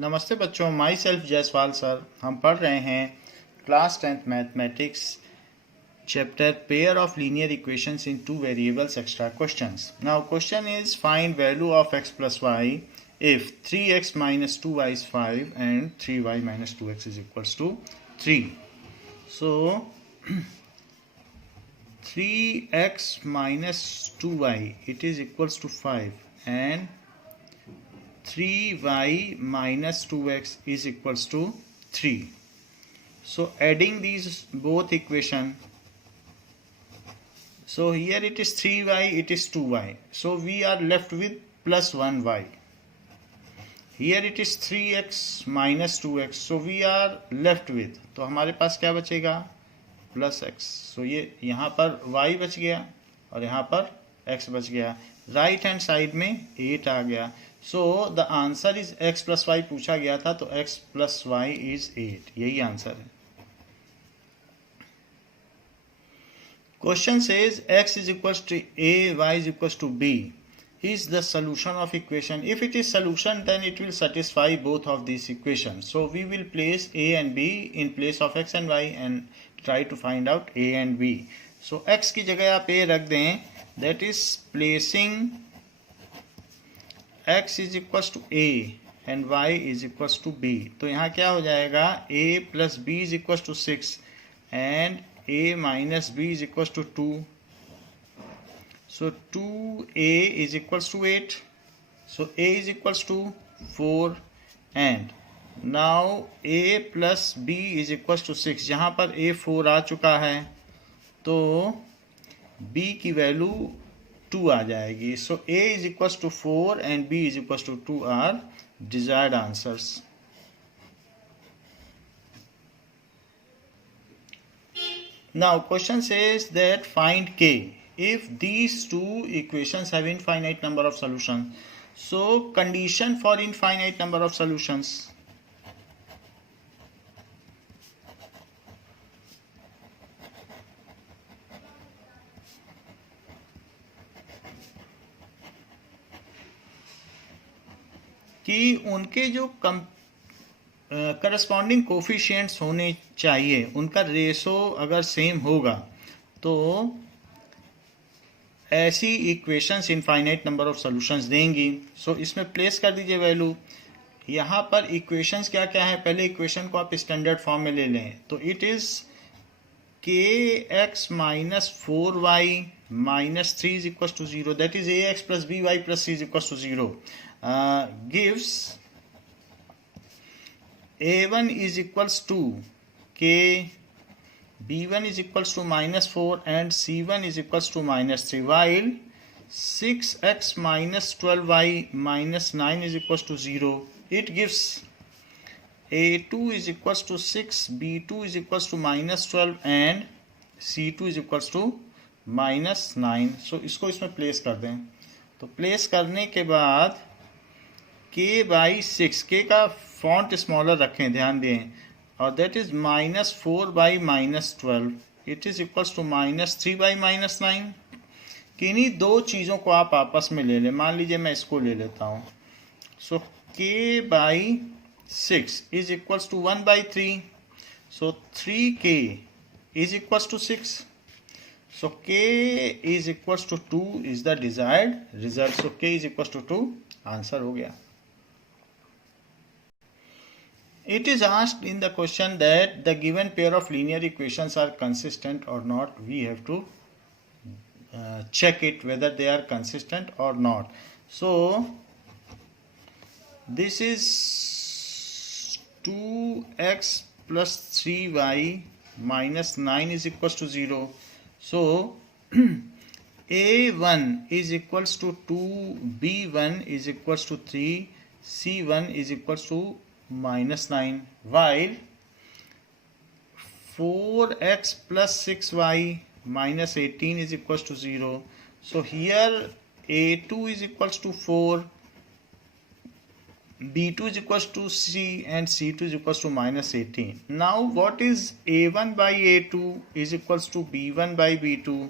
नमस्ते बच्चों, my self Jaiswal sir. हम पढ़ रहे हैं class 10th mathematics chapter pair of linear equations in two variables extra questions. Now question is find value of x plus y if 3x minus 2y is 5 and 3y minus 2x is equals to 3. So 3x minus 2y it is equals to 5 and 3y minus 2x is equals to 3. So adding these both equation, so here it is 3y, it is 2y, so we are left with plus 1y. Here it is 3x minus 2x, so we are left with, तो हमारे पास क्या बचेगा, plus x. so ये यहाँ पर y बच गया और यहाँ पर x बच गया. राइट हैंड साइड में 8 आ गया. So the answer is x plus Y पूछा गया था, तो x प्लस वाई इज 8. यही आंसर है. Question says x is equals to a, y is equals to b. Is the solution of equation? If it is solution, then it will satisfy both of these equations. So we will place a and b in place of x and y and try to find out a and b. So x की जगह आप a रख दें. That is placing x is equals to a and y is equals to b. तो यहाँ क्या हो जाएगा, a plus b is equals to 6 and a minus b is equals to 2. So 2a is equals to 8. So a is equals to 4 and now a plus b is equals to 6. यहाँ पर a 4 आ चुका है तो b की value 2 आ जाएगी. So a is equals to 4 and b is equals to 2 are desired answers. Now question says that find k if these two equations have infinite number of solutions. So condition for infinite number of solutions. कि उनके जो corresponding coefficients होने चाहिए, उनका ratio अगर same होगा तो ऐसी equations infinite number of solutions देंगी. सो इसमें प्लेस कर दीजिए वैल्यू. यहाँ पर इक्वेशंस क्या क्या है, पहले इक्वेशन को आप स्टैंडर्ड फॉर्म में ले लें. तो it is K X minus 4y minus 3 is equal to 0. That is A X plus B Y plus C is equal to 0. gives a1 is equals to k, b1 is equals to minus 4 and c1 is equals to minus 3, while 6x minus 12y minus 9 is equals to 0. It gives a2 is equals to 6, b2 is equals to minus 12 and c2 is equals to minus 9. So इसको इसमें place कर दें. तो place करने के बाद k by 6, k का font smaller रखें, ध्यान दें, और that is minus 4 by minus 12. It is equals to minus 3 by minus 9. किन्हीं दो चीज़ों को आप आपस में ले लें. मान लीजिए मैं इसको ले लेता हूँ. So k by 6 is equals to 1 by 3. So 3k is equals to 6. So k is equals to 2 is the desired result. So k is equals to 2. Answer हो गया. It is asked in the question that the given pair of linear equations are consistent or not. We have to check it whether they are consistent or not. So this is 2x plus 3y minus 9 is equals to 0. So a1 is equals to 2, b1 is equals to 3, c1 is equals to minus 9, while 4x plus 6y minus 18 is equals to 0. So here a2 is equals to 4, b2 is equals to c and c2 is equals to minus 18. Now what is a1 by a2 is equals to b1 by b2.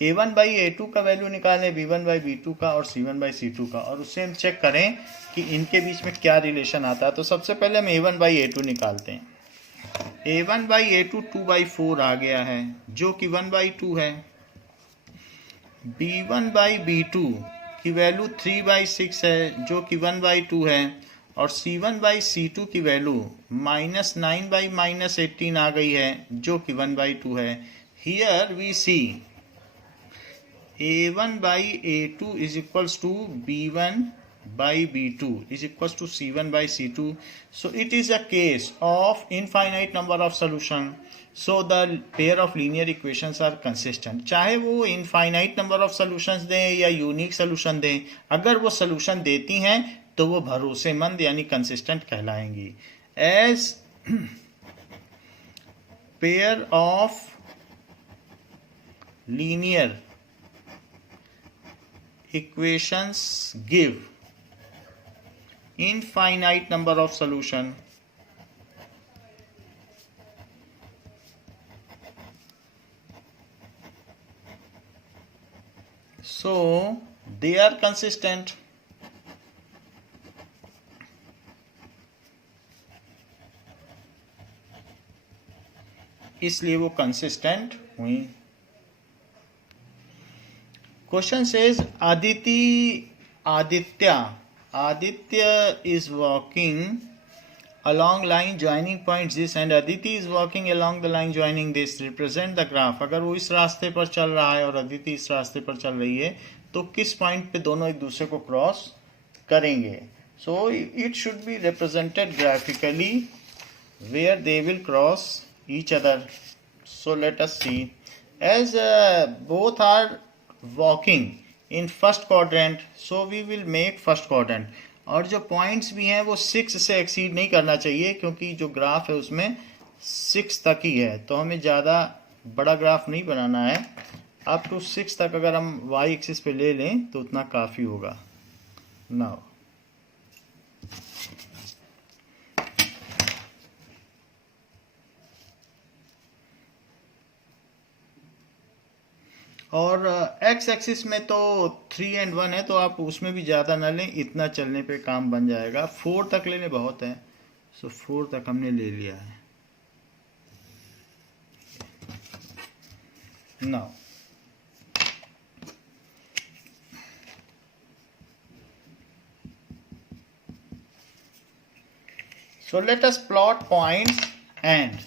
A1 by A2 का value निकालें, B1 by B2 का और C1 by C2 का, और उससे हम check करें कि इनके बीच में क्या रिलेशन आता है। तो सबसे पहले हम A1 बाई A2 निकालते हैं। A1 बाई A2 2/4 आ गया है जो कि 1/2 है। B1 बाई B2 की वैल्यू 3/6 है जो कि 1/2 है, और C1 बाई C2 की वैल्यू -9/-18 आ गई है जो कि 1/2 है। Here we see A1 by A2 is equals to B1 by B2 is equals to C1 by C2. So it is a case of infinite number of solution. So the pair of linear equations are consistent. चाहे वो infinite number of solutions दें या unique solution दें, अगर वो solution देती हैं तो वो भरोसेमंद यानी consistent कहलाएंगी। As pair of linear equations give infinite number of solution, so they are consistent. इसलिए वो consistent हुई। Question says Aditya is walking along line joining points this and Aditi is walking along the line joining this. Represent the graph. अगर वो इस रास्ते पर चल रहा है और अदिति इस रास्ते पर चल रही है तो किस पॉइंट पे दोनों एक दूसरे को क्रॉस करेंगे? So it should be represented graphically where they will cross each other. So let us see. As both are walking in first quadrant, so we will make first quadrant. और जो points भी हैं वो 6 से exceed नहीं करना चाहिए क्योंकि जो ग्राफ है उसमें 6 तक ही है, तो हमें ज़्यादा बड़ा ग्राफ नहीं बनाना है। अप टू 6 तक अगर हम y एक्सिस पे ले लें तो उतना काफ़ी होगा। नाउ और x एक्सिस में तो 3 and 1 है, तो आप उसमें भी ज़्यादा ना लें, इतना चलने पे काम बन जाएगा। 4 तक लेने बहुत है, सो 4 तक हमने ले लिया है। Now so let us plot points and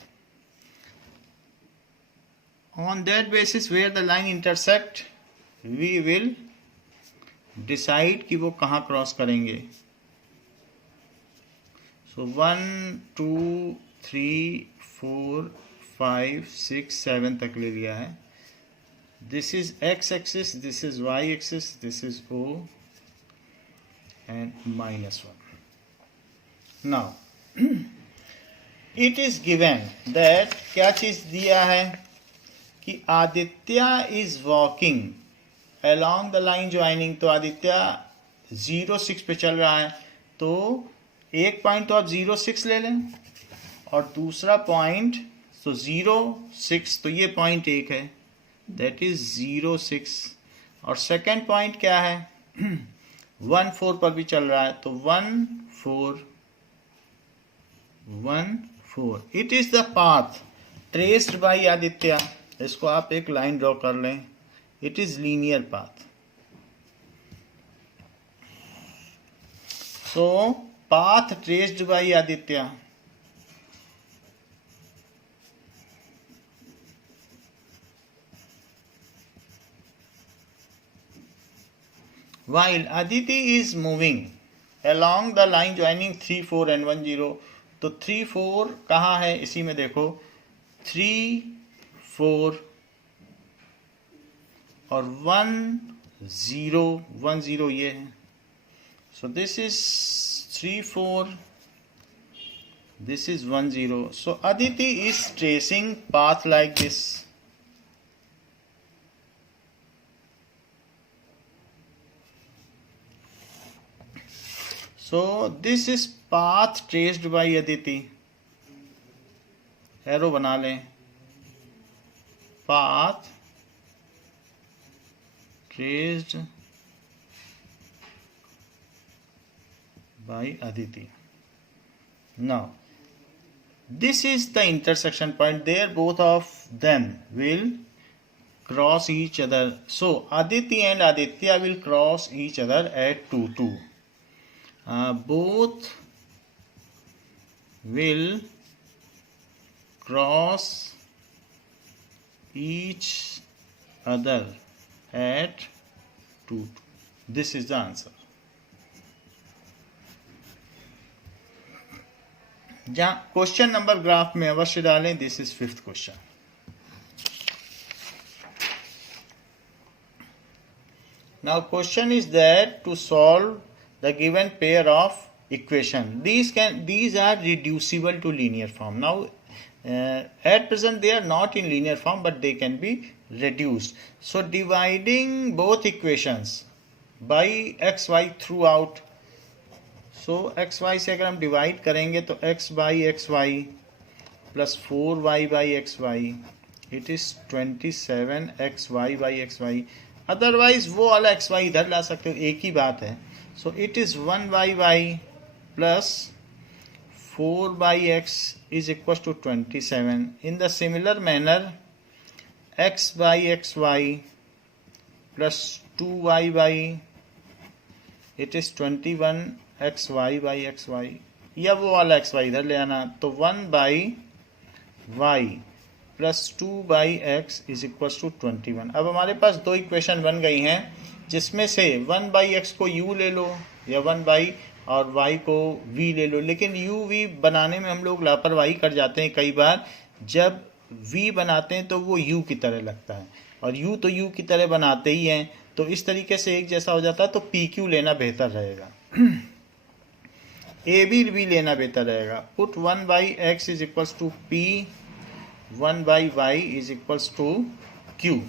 on that basis where the line intersect we will decide कि वो कहाँ क्रॉस करेंगे। so 1 2 3 4 5 6 7 तक ले लिया है। this is x axis, this is y axis, this is O and -1. now it is given that क्या चीज दिया है कि Aditya is walking along the line joining, तो आदित्य 0 6 पे चल रहा है, तो एक पॉइंट तो आप 0 6 ले लें और दूसरा पॉइंट तो 0 6, तो ये पॉइंट 1 है, दैट इज 0 6, और सेकेंड पॉइंट क्या है 1 4 पर भी चल रहा है, तो 1 4 1 4। It is the path traced by Aditya. इसको आप एक लाइन ड्रॉ कर लें, it is linear path. So path traced by Aditya while Aditi is moving along the line joining 3 4 and 1 0, तो 3 4 कहाँ है इसी में देखो, 3 4 और 1 0 1 0 ये है, so this is 3 4, this is 1 0, so Aditi is tracing path like this. So this is path traced by Aditi. Arrow बना लें, path traced by Aditi. Now this is the intersection point. There both of them will cross each other. So Aditi and Aditya will cross each other at 2 2. Both will cross each other at 2 2. This is the answer. जहाँ question number graph में अवश्य डालें. This is 5th question. Now question is that to solve the given pair of equation, these are reducible to linear form. Now at present they are not in linear form, but they can be reduced. So dividing both equations by x y throughout, so X Y से अगर हम divide करेंगे तो x by X Y plus 4y by X Y, it is 27xy by X Y. Otherwise वो वाला x Y इधर ला सकते हो, एक ही बात है. So it is 1y plus 4x is equal to 27. In the similar manner x by X Y plus 2y it is 21xy by X Y, या वो वाला एक्स वाई इधर ले आना. तो 1/y plus 2/x is equal to 21. अब हमारे पास दो इक्वेशन बन गई हैं, जिसमें से 1/x को u ले लो या 1/ और y को v ले लो. लेकिन u v बनाने में हम लोग लापरवाही कर जाते हैं कई बार. जब v बनाते हैं तो वो u की तरह लगता है, और u तो u की तरह बनाते ही हैं. तो इस तरीके से एक जैसा हो जाता है. तो pq लेना बेहतर रहेगा, ए भी लेना बेहतर रहेगा. Put 1/x is equals to p, 1/y is equals to q.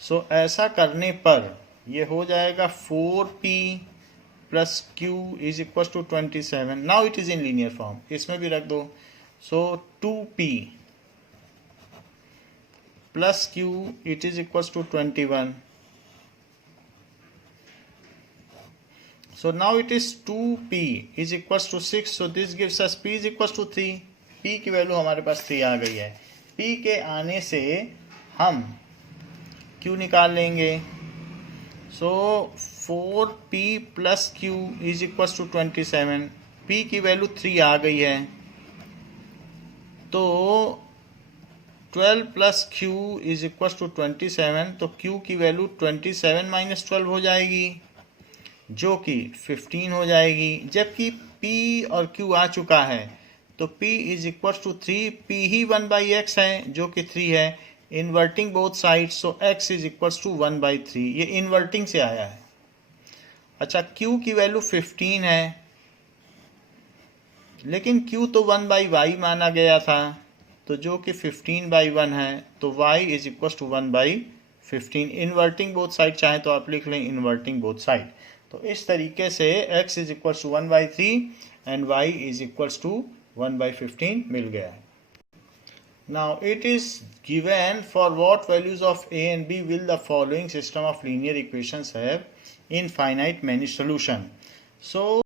So ऐसा करने पर ये हो जाएगा 4p plus q is equals to 27. Now it is in linear form, इसमें भी रख दो. So 2p plus q it is equals to 21. So now it is 2p is equals to 6. So this gives us p is equals to 3. p की value हमारे पास 3 आ गई है. p के आने से हम q निकाल लेंगे. So 4p plus q is equals to 27. p की वैल्यू 3 आ गई है. तो 12 plus q is equals to 27. तो q की वैल्यू 27 माइनस 12 हो जाएगी, जो कि 15 हो जाएगी. जबकि p और q आ चुका है, तो p is equal to 3. p ही 1/x है, जो कि 3 है. Inverting both side, so x is equal to 1/3. ये इन्वर्टिंग से आया है. अच्छा, q की वैल्यू 15 है, लेकिन q तो 1/y माना गया था, तो जो कि 15/1 है. तो y is equal to 1/15. Inverting both side चाहे तो आप लिख लें इन्वर्टिंग बोथ साइड. तो इस तरीके से x is equal to 1/3 and y is equal to 1/15 मिल गया है. Now it is given for what values of a and b will the following system of linear equations have infinite many solution. So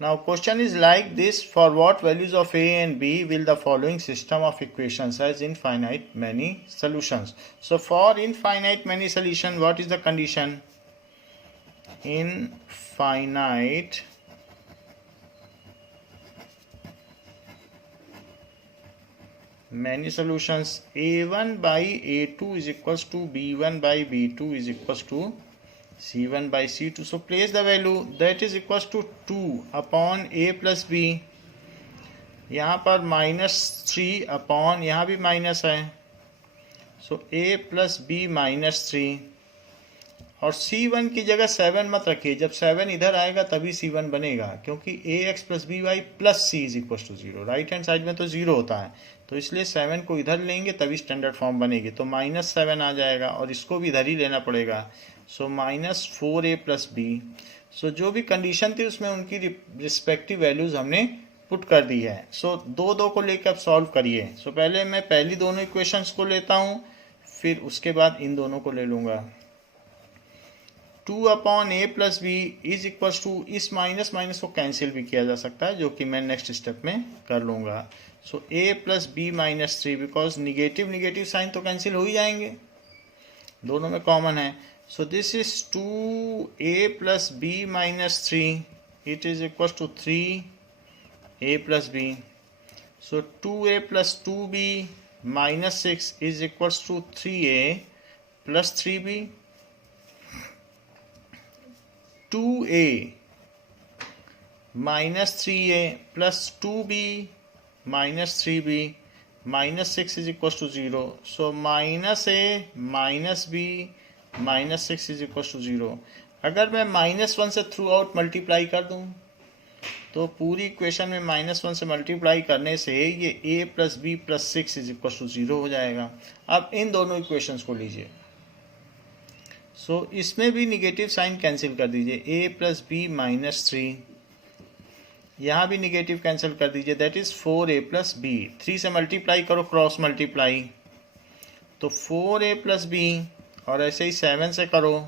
now question is like this: for what values of a and b will the following system of equations has infinite many solutions? So for infinite many solution, what is the condition? Infinite many solutions. a1 by a2 is equals to b1 by b2 is equals to c1 by c2. So place the value, that is equals to 2 upon a plus b. यहाँ पर -3 upon, यहाँ भी minus है. सो a plus b -3. और c1 की जगह 7 मत रखिए. जब 7 इधर आएगा तभी c1 बनेगा, क्योंकि ax plus by plus c is equal to 0. Right hand side में तो 0 होता है, तो इसलिए 7 को इधर लेंगे तभी स्टैंडर्ड फॉर्म बनेगी. तो -7 आ जाएगा, और इसको भी इधर ही लेना पड़ेगा. सो -4a प्लस b. सो जो भी कंडीशन थी उसमें उनकी रिस्पेक्टिव वैल्यूज हमने पुट कर दी है. सो दो को लेकर आप सॉल्व करिए. सो पहले मैं पहली दोनों इक्वेशंस को लेता हूँ, फिर उसके बाद इन दोनों को ले लूँगा. 2 upon A plus B is equals to, इस माइनस माइनस को कैंसिल भी किया जा सकता है, जो कि मैं नेक्स्ट स्टेप में कर लूँगा. So A plus B minus 3, because negative negative sign तो कैंसिल हो ही जाएंगे, दोनों में कॉमन है. So this is 2a plus B minus 3, it is equals to 3a plus B. So 2a plus 2b minus 6 is equals to 3a plus 3b. 2a minus 3a plus 2b minus 3b minus 6 is equal to 0. So minus a minus b minus 6 is equal to 0. अगर मैं -1 से through out multiply कर दूं तो पूरी equation में -1 से multiply करने से ये a plus B plus 6 is equal to 0 हो जाएगा. अब इन दोनों इक्वेशंस को लीजिए. सो इसमें भी निगेटिव साइन कैंसिल कर दीजिए, a प्लस बी माइनस 3, यहाँ भी निगेटिव कैंसिल कर दीजिए, that is 4a plus B. 3 से मल्टीप्लाई करो, क्रॉस मल्टीप्लाई, तो 4a प्लस बी, और ऐसे ही 7 से करो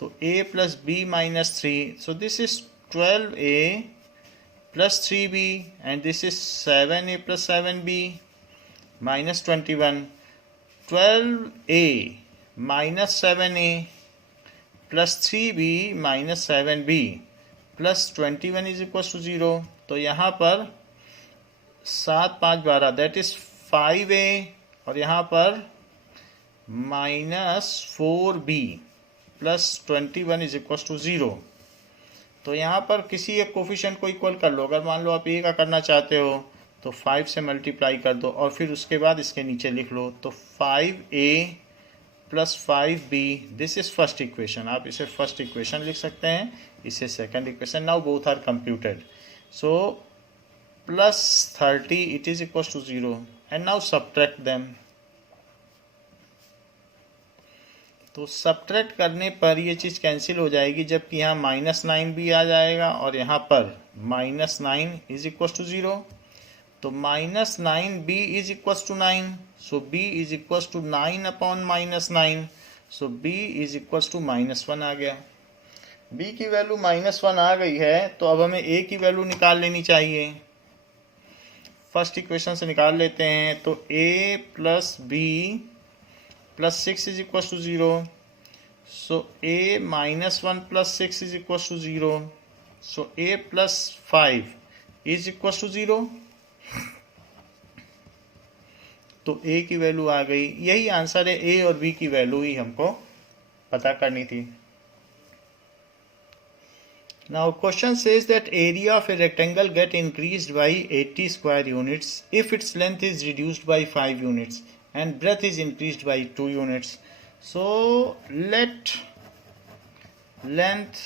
तो a plus B minus 3. So this is 12a plus 3b and this is 7a plus 7b minus 21. 12a minus 7a plus 3b minus 7b plus 21 is equal to 0. तो यहाँ पर 7 5 12, that is 5a, और यहाँ पर minus 4b plus 21 is equal to 0. तो यहाँ पर किसी एक कोफिशिएंट को इक्वल कर लो. अगर मान लो आप a का करना चाहते हो तो 5 से मल्टीप्लाई कर दो और फिर उसके बाद इसके नीचे लिख लो. तो 5a plus 5b, this is first equation. आप इसे फर्स्ट इक्वेशन लिख सकते हैं, इसे second equation. Now both are computed. So plus 30 it is equal to 0 and now subtract them. तो सब्ट्रैक्ट करने पर ये चीज़ कैंसिल हो जाएगी, जबकि यहाँ -9 भी आ जाएगा और यहाँ पर -9 इज इक्वल टू 0. तो -9b is equal to 9. So b is equal to 9 upon -9. So b is equal to -1 आ गया. b की वैल्यू -1 आ गई है, तो अब हमें a की वैल्यू निकाल लेनी चाहिए. फर्स्ट इक्वेशन से निकाल लेते हैं. तो a plus b plus 6 is equal to 0. So a -1 plus 6 is equal to 0. So a plus 5 is equal to 0. तो a की वैल्यू आ गई. यही आंसर है, a और b की वैल्यू ही हमको पता करनी थी. Now question says that area of a rectangle get increased by 80 square units if its length is reduced by 5 units and breadth is increased by 2 units. So let length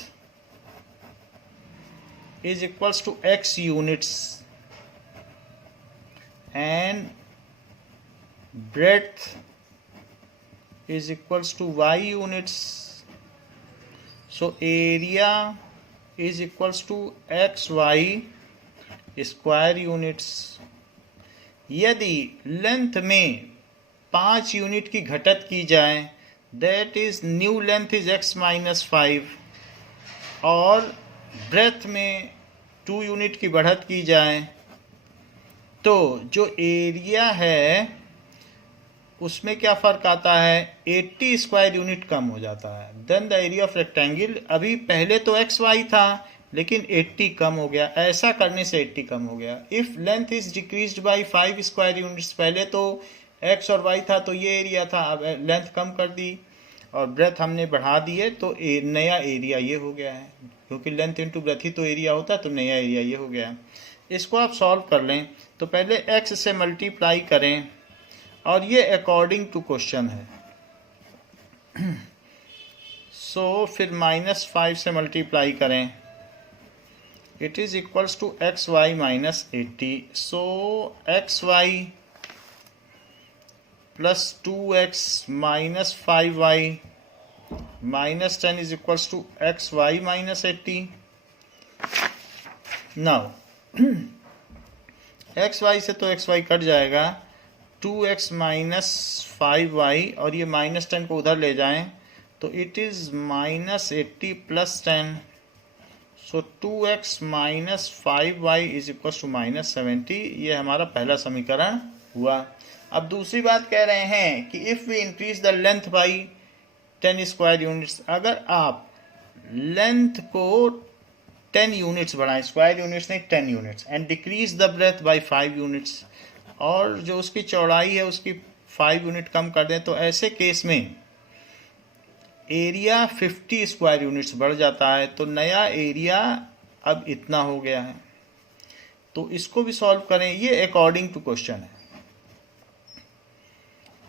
is equals to x units and breadth is equals to y units. So area is equals to xy square units. यदि length में 5 unit की घटत की जाए, that is new length is x minus 5, और breath में 2 unit की बढ़त की जाए, तो जो एरिया है उसमें क्या फ़र्क आता है, 80 स्क्वायर यूनिट कम हो जाता है. Then the area of rectangle, अभी पहले तो एक्स वाई था लेकिन 80 कम हो गया. ऐसा करने से 80 कम हो गया. If length is decreased bye 5 square units, पहले तो एक्स और वाई था तो ये एरिया था, अब लेंथ कम कर दी और ब्रेथ हमने बढ़ा दी है, तो नया एरिया ये हो गया है. क्योंकि लेंथ इंटू ब्रेथ ही तो एरिया होता है, तो नया एरिया ये हो गया है. इसको आप सॉल्व कर लें. तो पहले एक्स से मल्टीप्लाई करें, और ये अकॉर्डिंग टू क्वेश्चन है. सो फिर -5 से मल्टीप्लाई करें, it is equals to x y minus 80. So x Y plus 2x minus 5y minus 10 is equals to x y minus 80. Now x Y से तो एक्स वाई कट जाएगा, 2x minus 5y और ये -10 को उधर ले जाएं तो it is -80 + 10, so 2x minus 5y is equal to -70। ये हमारा पहला समीकरण हुआ। अब दूसरी बात कह रहे हैं कि if we increase the length by 10 square units, अगर आप लेंथ को 10 यूनिट्स बढ़ाएं, स्क्वायर यूनिट्स नहीं 10 units, and decrease the breadth by 5 units, और जो उसकी चौड़ाई है उसकी 5 यूनिट कम कर दें, तो ऐसे केस में एरिया 50 स्क्वायर यूनिट्स बढ़ जाता है। तो नया एरिया अब इतना हो गया है। तो इसको भी सॉल्व करें, ये अकॉर्डिंग टू क्वेश्चन है।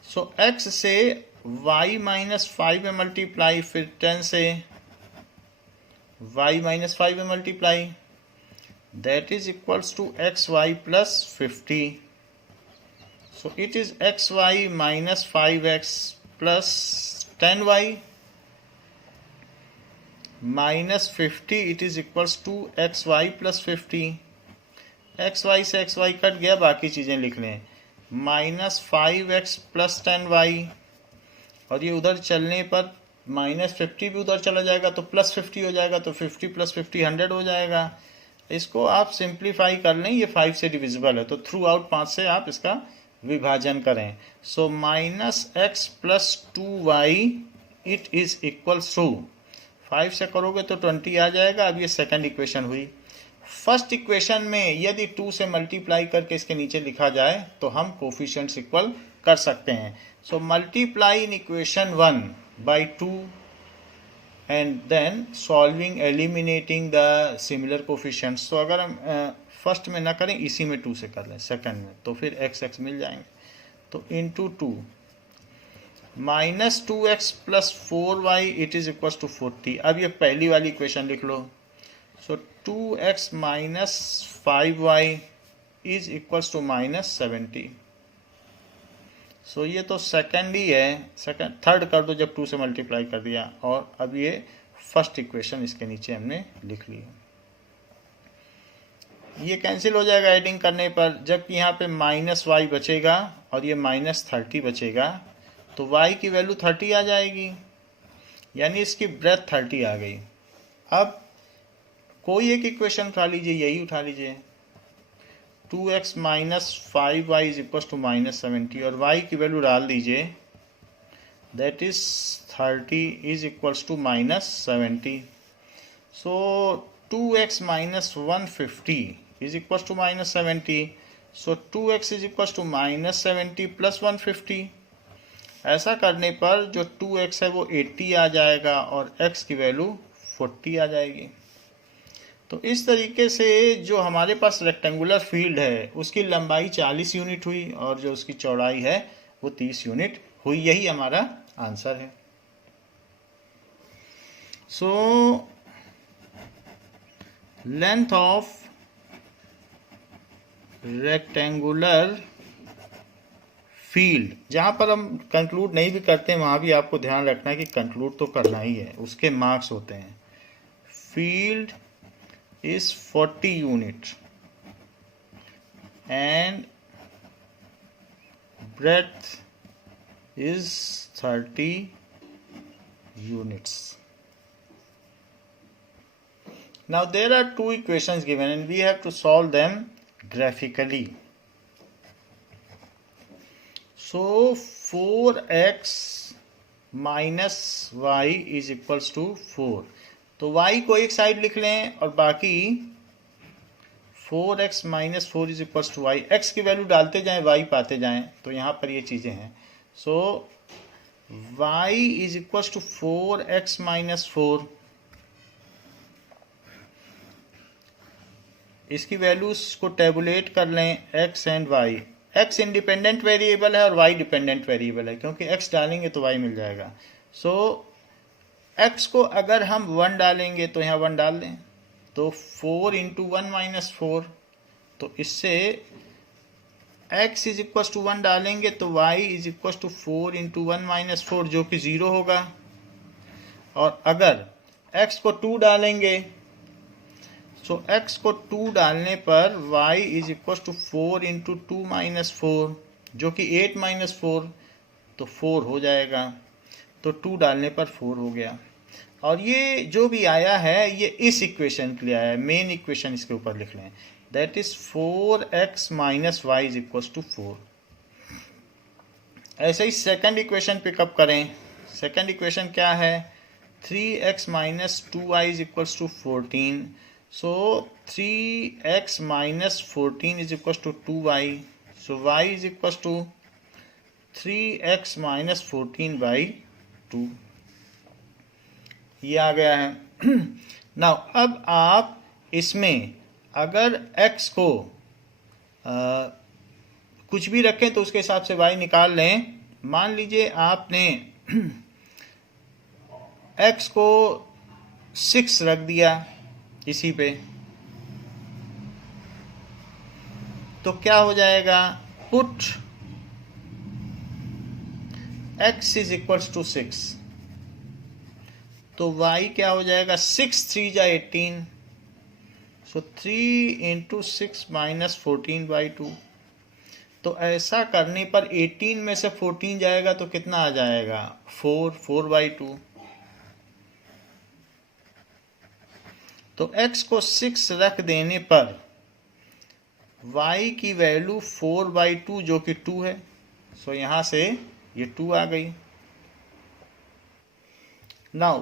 सो x से y माइनस 5 में मल्टीप्लाई, फिर 10 से y माइनस 5 में multiply, that is equals to xy plus 50। So it is xy minus 5x plus 10y minus 50, it is equals to xy plus 50। xy से xy कट गया, बाकी चीज़ें लिख लें, माइनस 5x प्लस 10y, और ये उधर चलने पर माइनस 50 भी उधर चला जाएगा तो प्लस 50 हो जाएगा, तो 50 प्लस 50 100 हो जाएगा। इसको आप सिंप्लीफाई कर लें, ये 5 से डिविजिबल है, तो थ्रू आउट 5 से आप इसका विभाजन करें। So minus x plus 2y it is equals to, 5 से करोगे तो 20 आ जाएगा। अब ये सेकंड इक्वेशन हुई। फर्स्ट इक्वेशन में यदि 2 से मल्टीप्लाई करके इसके नीचे लिखा जाए तो हम कोफिशिएंट्स इक्वल कर सकते हैं। So multiply in equation 1 by 2 and then solving eliminating the similar coefficients. तो अगर हम फर्स्ट में ना करें, इसी में 2 से कर लें सेकंड में, तो फिर x मिल जाएंगे। तो into 2 minus 2x plus 4y it is equal to 40। अब ये पहली वाली इक्वेशन लिख लो। So 2x minus 5y is equals to minus 70। So ये तो सेकंड ही है, सेकंड थर्ड कर दो जब 2 से मल्टीप्लाई कर दिया, और अब ये फर्स्ट इक्वेशन इसके नीचे हमने लिख ली। ये कैंसिल हो जाएगा एडिंग करने पर, जबकि यहाँ पे माइनस y बचेगा और ये माइनस 30 बचेगा, तो y की वैल्यू 30 आ जाएगी, यानी इसकी ब्रेथ 30 आ गई। अब कोई एक इक्वेशन उठा लीजिए, यही उठा लीजिए, 2x minus 5y is equal to minus 70, और y की वैल्यू डाल दीजिए, that is 30 is equals to minus 70। So 2x minus 150 is equals to minus 70। So 2x is equals to minus 70 plus 150। ऐसा करने पर जो 2x है वो 80 आ जाएगा और x की वैल्यू 40 आ जाएगी। तो इस तरीके से जो हमारे पास रेक्टेंगुलर फील्ड है उसकी लंबाई 40 यूनिट हुई और जो उसकी चौड़ाई है वो 30 यूनिट हुई। यही हमारा आंसर है। So length of rectangular field, जहाँ पर हम कंक्लूड नहीं भी करते हैं वहाँ भी आपको ध्यान रखना है कि कंक्लूड तो करना ही है, उसके मार्क्स होते हैं। Field is 40 unit and breadth is 30 units. Now there are two equations given and we have to solve them graphically. So 4x minus y is equals to 4. तो y को एक साइड लिख लें और बाकी 4x minus 4 is equal to y, x की value डालते जाएं y पाते जाएं, तो यहाँ पर ये चीज़ें हैं। So y is equal to 4x minus 4, इसकी वैल्यूज को टेबुलेट कर लें x and y। x independent variable है और y डिपेंडेंट वेरिएबल है, क्योंकि x डालेंगे तो y मिल जाएगा। सो x को अगर हम 1 डालेंगे तो यहाँ 1 डाल दें, तो 4 इंटू 1 माइनस 4, तो इससे x इज इक्वल टू 1 डालेंगे तो y is equal to 4 into 1 minus 4 जो कि 0 होगा। और अगर x को 2 डालेंगे, सो x को 2 डालने पर y is equal to 4 into 2 minus 4 जो कि 8 माइनस 4, तो 4 हो जाएगा। तो 2 डालने पर 4 हो गया। और ये जो भी आया है ये इस इक्वेशन के लिए आया है, मेन इक्वेशन इसके ऊपर लिख लें, that is 4x minus y is equal to 4। ऐसे ही सेकंड इक्वेशन पिकअप करें। सेकंड इक्वेशन क्या है, 3x minus 2y is equal to 14। So 3x minus 14 is equal to 2y। So y is equal to 3x minus 14 by 2। ये आ गया है। Now अब आप इसमें अगर x को कुछ भी रखें तो उसके हिसाब से y निकाल लें। मान लीजिए आपने x को 6 रख दिया इसी पे, तो क्या हो जाएगा, put x is equal to 6, तो y क्या हो जाएगा, 6 3 जा 18। सो 3 इंटू 6 माइनस 14 बाई 2। तो ऐसा करने पर 18 में से 14 जाएगा तो कितना आ जाएगा, 4 बाई 2। तो x को 6 रख देने पर y की वैल्यू 4 बाई 2 जो कि 2 है। सो यहां से ये 2 आ गई। Now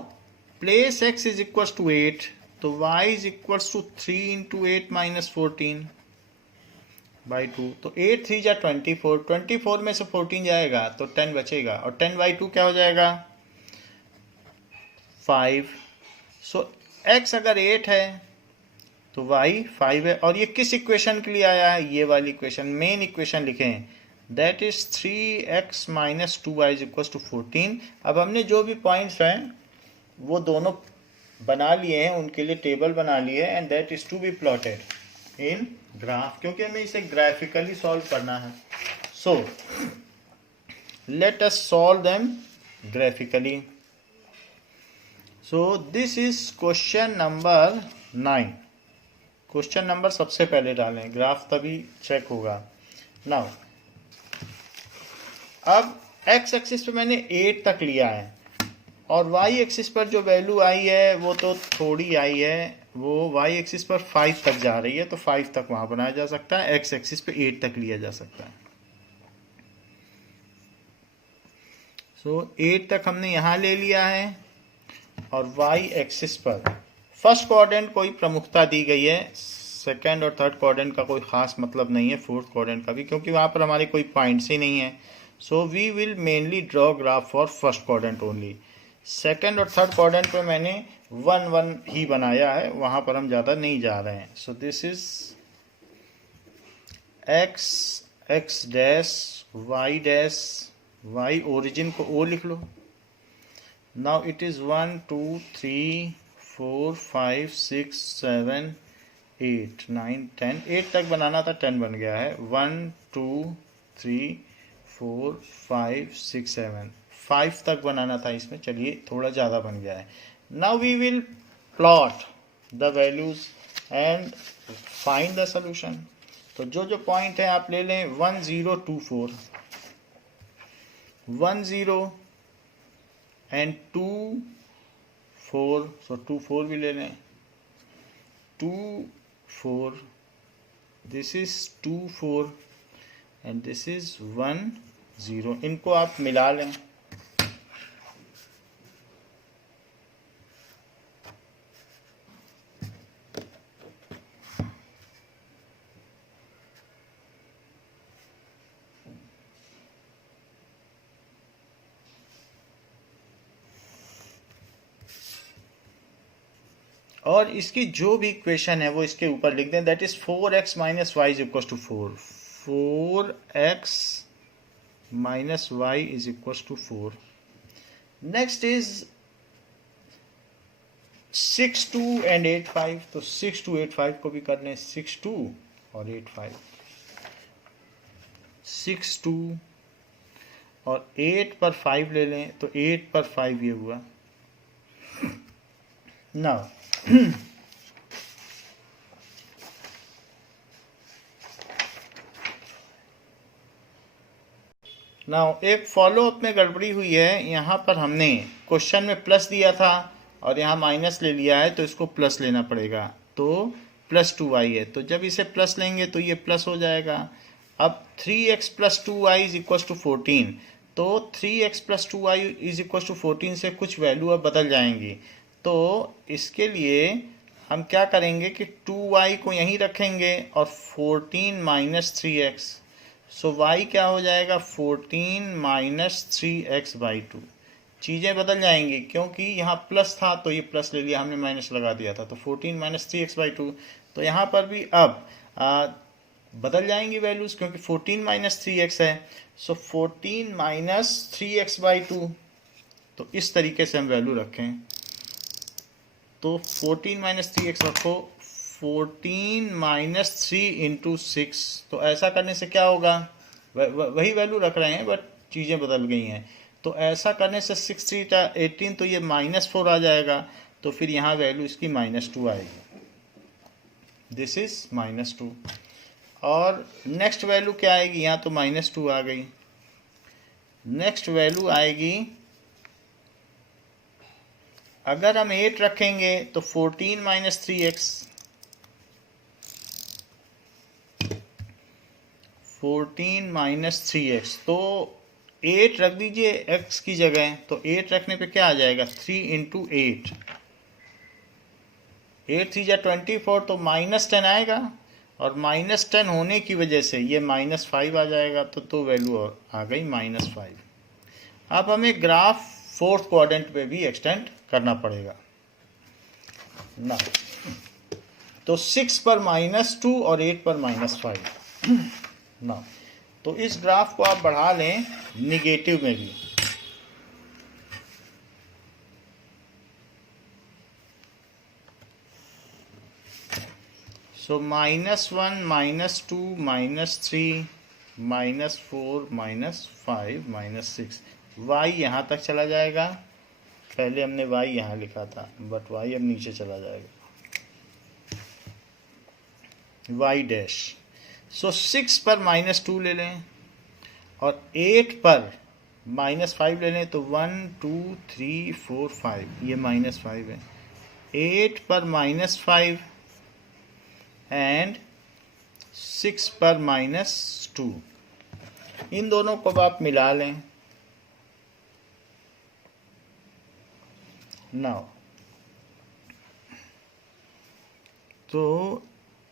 place x is equal to 8, तो y is equal to 3 into 8 minus 14 by 2। तो 8 3 जा 24, 24 में से 14 जाएगा तो 10 बचेगा, और 10 बाई 2 क्या हो जाएगा, 5। सो x अगर 8 है तो y 5 है। और ये किस इक्वेशन के लिए आया है, ये वाली इक्वेशन, मेन इक्वेशन लिखें, that is 3x minus 2y is equal to 14। अब हमने जो भी पॉइंट्स हैं वो दोनों बना लिए हैं, उनके लिए टेबल बना लिए है, and that is to be plotted in graph, क्योंकि हमें इसे ग्राफिकली सॉल्व करना है। So let us solve them graphically. So this is question number 9। Question number सबसे पहले डालें, ग्राफ तभी चेक होगा। नाउ अब x एक्सिस पे मैंने 8 तक लिया है, और y एक्सिस पर जो वैल्यू आई है वो तो थोड़ी आई है, वो y एक्सिस पर 5 तक जा रही है, तो 5 तक वहां बनाया जा सकता है, x एक्सिस पे 8 तक लिया जा सकता है। सो 8 तक हमने यहां ले लिया है, और y एक्सिस पर फर्स्ट क्वाड्रेंट कोई प्रमुखता दी गई है, सेकंड और थर्ड क्वाड्रेंट का कोई खास मतलब नहीं है, फोर्थ क्वाड्रेंट का भी, क्योंकि वहां पर हमारे कोई पॉइंट्स ही नहीं है। So we will mainly draw graph for first quadrant only. Second और थर्ड क्वाड्रेंट पे मैंने 1 1 ही बनाया है, वहां पर हम ज़्यादा नहीं जा रहे हैं। सो this is x dash y dash, y origin को o लिख लो। नाउ इट इज 1 2 3 4 5 6 7 8 9 10, 8 तक बनाना था, 10 बन गया है। 1 2 3 4 5 6 7, 5 तक बनाना था इसमें, चलिए थोड़ा ज़्यादा बन गया है। Now we will plot the values and find the solution. तो जो जो पॉइंट है आप ले लें, 1 0 2 4, 1 0 एंड 2 4, सो 2 4 भी ले लें, 2 4, this is 2 4 and this is 1 0। इनको आप मिला लें। और इसकी जो भी इक्वेशन है वो इसके ऊपर लिख दें, that is 4x minus y is equal to 4, 4x minus y is equal to 4। Next is 6 2 and 8 5, तो 6 2 8 5 को भी कर लें, 6 2 और 8 5, 6 2 और 8 पर 5 ले लें, तो 8 पर 5 ये हुआ। नाउ नाउ एक फॉलो अप में गड़बड़ी हुई है। यहाँ पर हमने क्वेश्चन में प्लस दिया था और यहाँ माइनस ले लिया है, तो इसको प्लस लेना पड़ेगा। तो प्लस 2y है, तो जब इसे प्लस लेंगे तो ये प्लस हो जाएगा। अब 3x plus 2y is equal to 14, तो 3x plus 2y is equal to 14 से कुछ वैल्यू अब बदल जाएंगी। तो इसके लिए हम क्या करेंगे कि 2y को यहीं रखेंगे और 14 माइनस 3x, सो y क्या हो जाएगा 14 माइनस 3x बाई 2। चीज़ें बदल जाएंगी क्योंकि यहाँ प्लस था तो ये प्लस ले लिया हमने, माइनस लगा दिया था, तो 14 माइनस 3x बाई 2। तो यहाँ पर भी अब बदल जाएंगी वैल्यूज़ क्योंकि 14 माइनस 3x है, सो 14 माइनस 3x बाई 2। तो इस तरीके से हम वैल्यू रखें, तो 14 माइनस 3x रखो, 14 माइनस 3 इंटू 6। तो ऐसा करने से क्या होगा, वही वैल्यू रख रहे हैं बट चीज़ें बदल गई हैं। तो ऐसा करने से 6 3 18, तो ये -4 आ जाएगा। तो फिर यहाँ वैल्यू इसकी -2 आएगी, दिस इज -2। और नेक्स्ट वैल्यू क्या आएगी, यहाँ तो -2 आ गई। नेक्स्ट वैल्यू आएगी, अगर हम 8 रखेंगे तो 14 माइनस 3x, 14 माइनस 3x, तो 8 रख दीजिए x की जगह, तो 8 रखने पे क्या आ जाएगा 3 इंटू 8, 8 3 जा 24, तो -10 आएगा। और -10 होने की वजह से ये -5 आ जाएगा, तो वैल्यू आ गई -5। अब हमें ग्राफ फोर्थ क्वाड्रेंट पे भी एक्सटेंड करना पड़ेगा ना। तो 6 पर -2 और 8 पर -5 ना। तो इस ग्राफ को आप बढ़ा लें निगेटिव में भी, सो -1 -2 -3 -4 -5 -6, y यहाँ तक चला जाएगा। पहले हमने y यहाँ लिखा था बट y अब नीचे चला जाएगा, y डैश। सो 6 पर -2 ले लें और 8 पर -5 ले लें, तो 1 2 3 4 5, ये -5 है। 8 पर -5 एंड 6 पर -2, इन दोनों को आप मिला लें। नाउ तो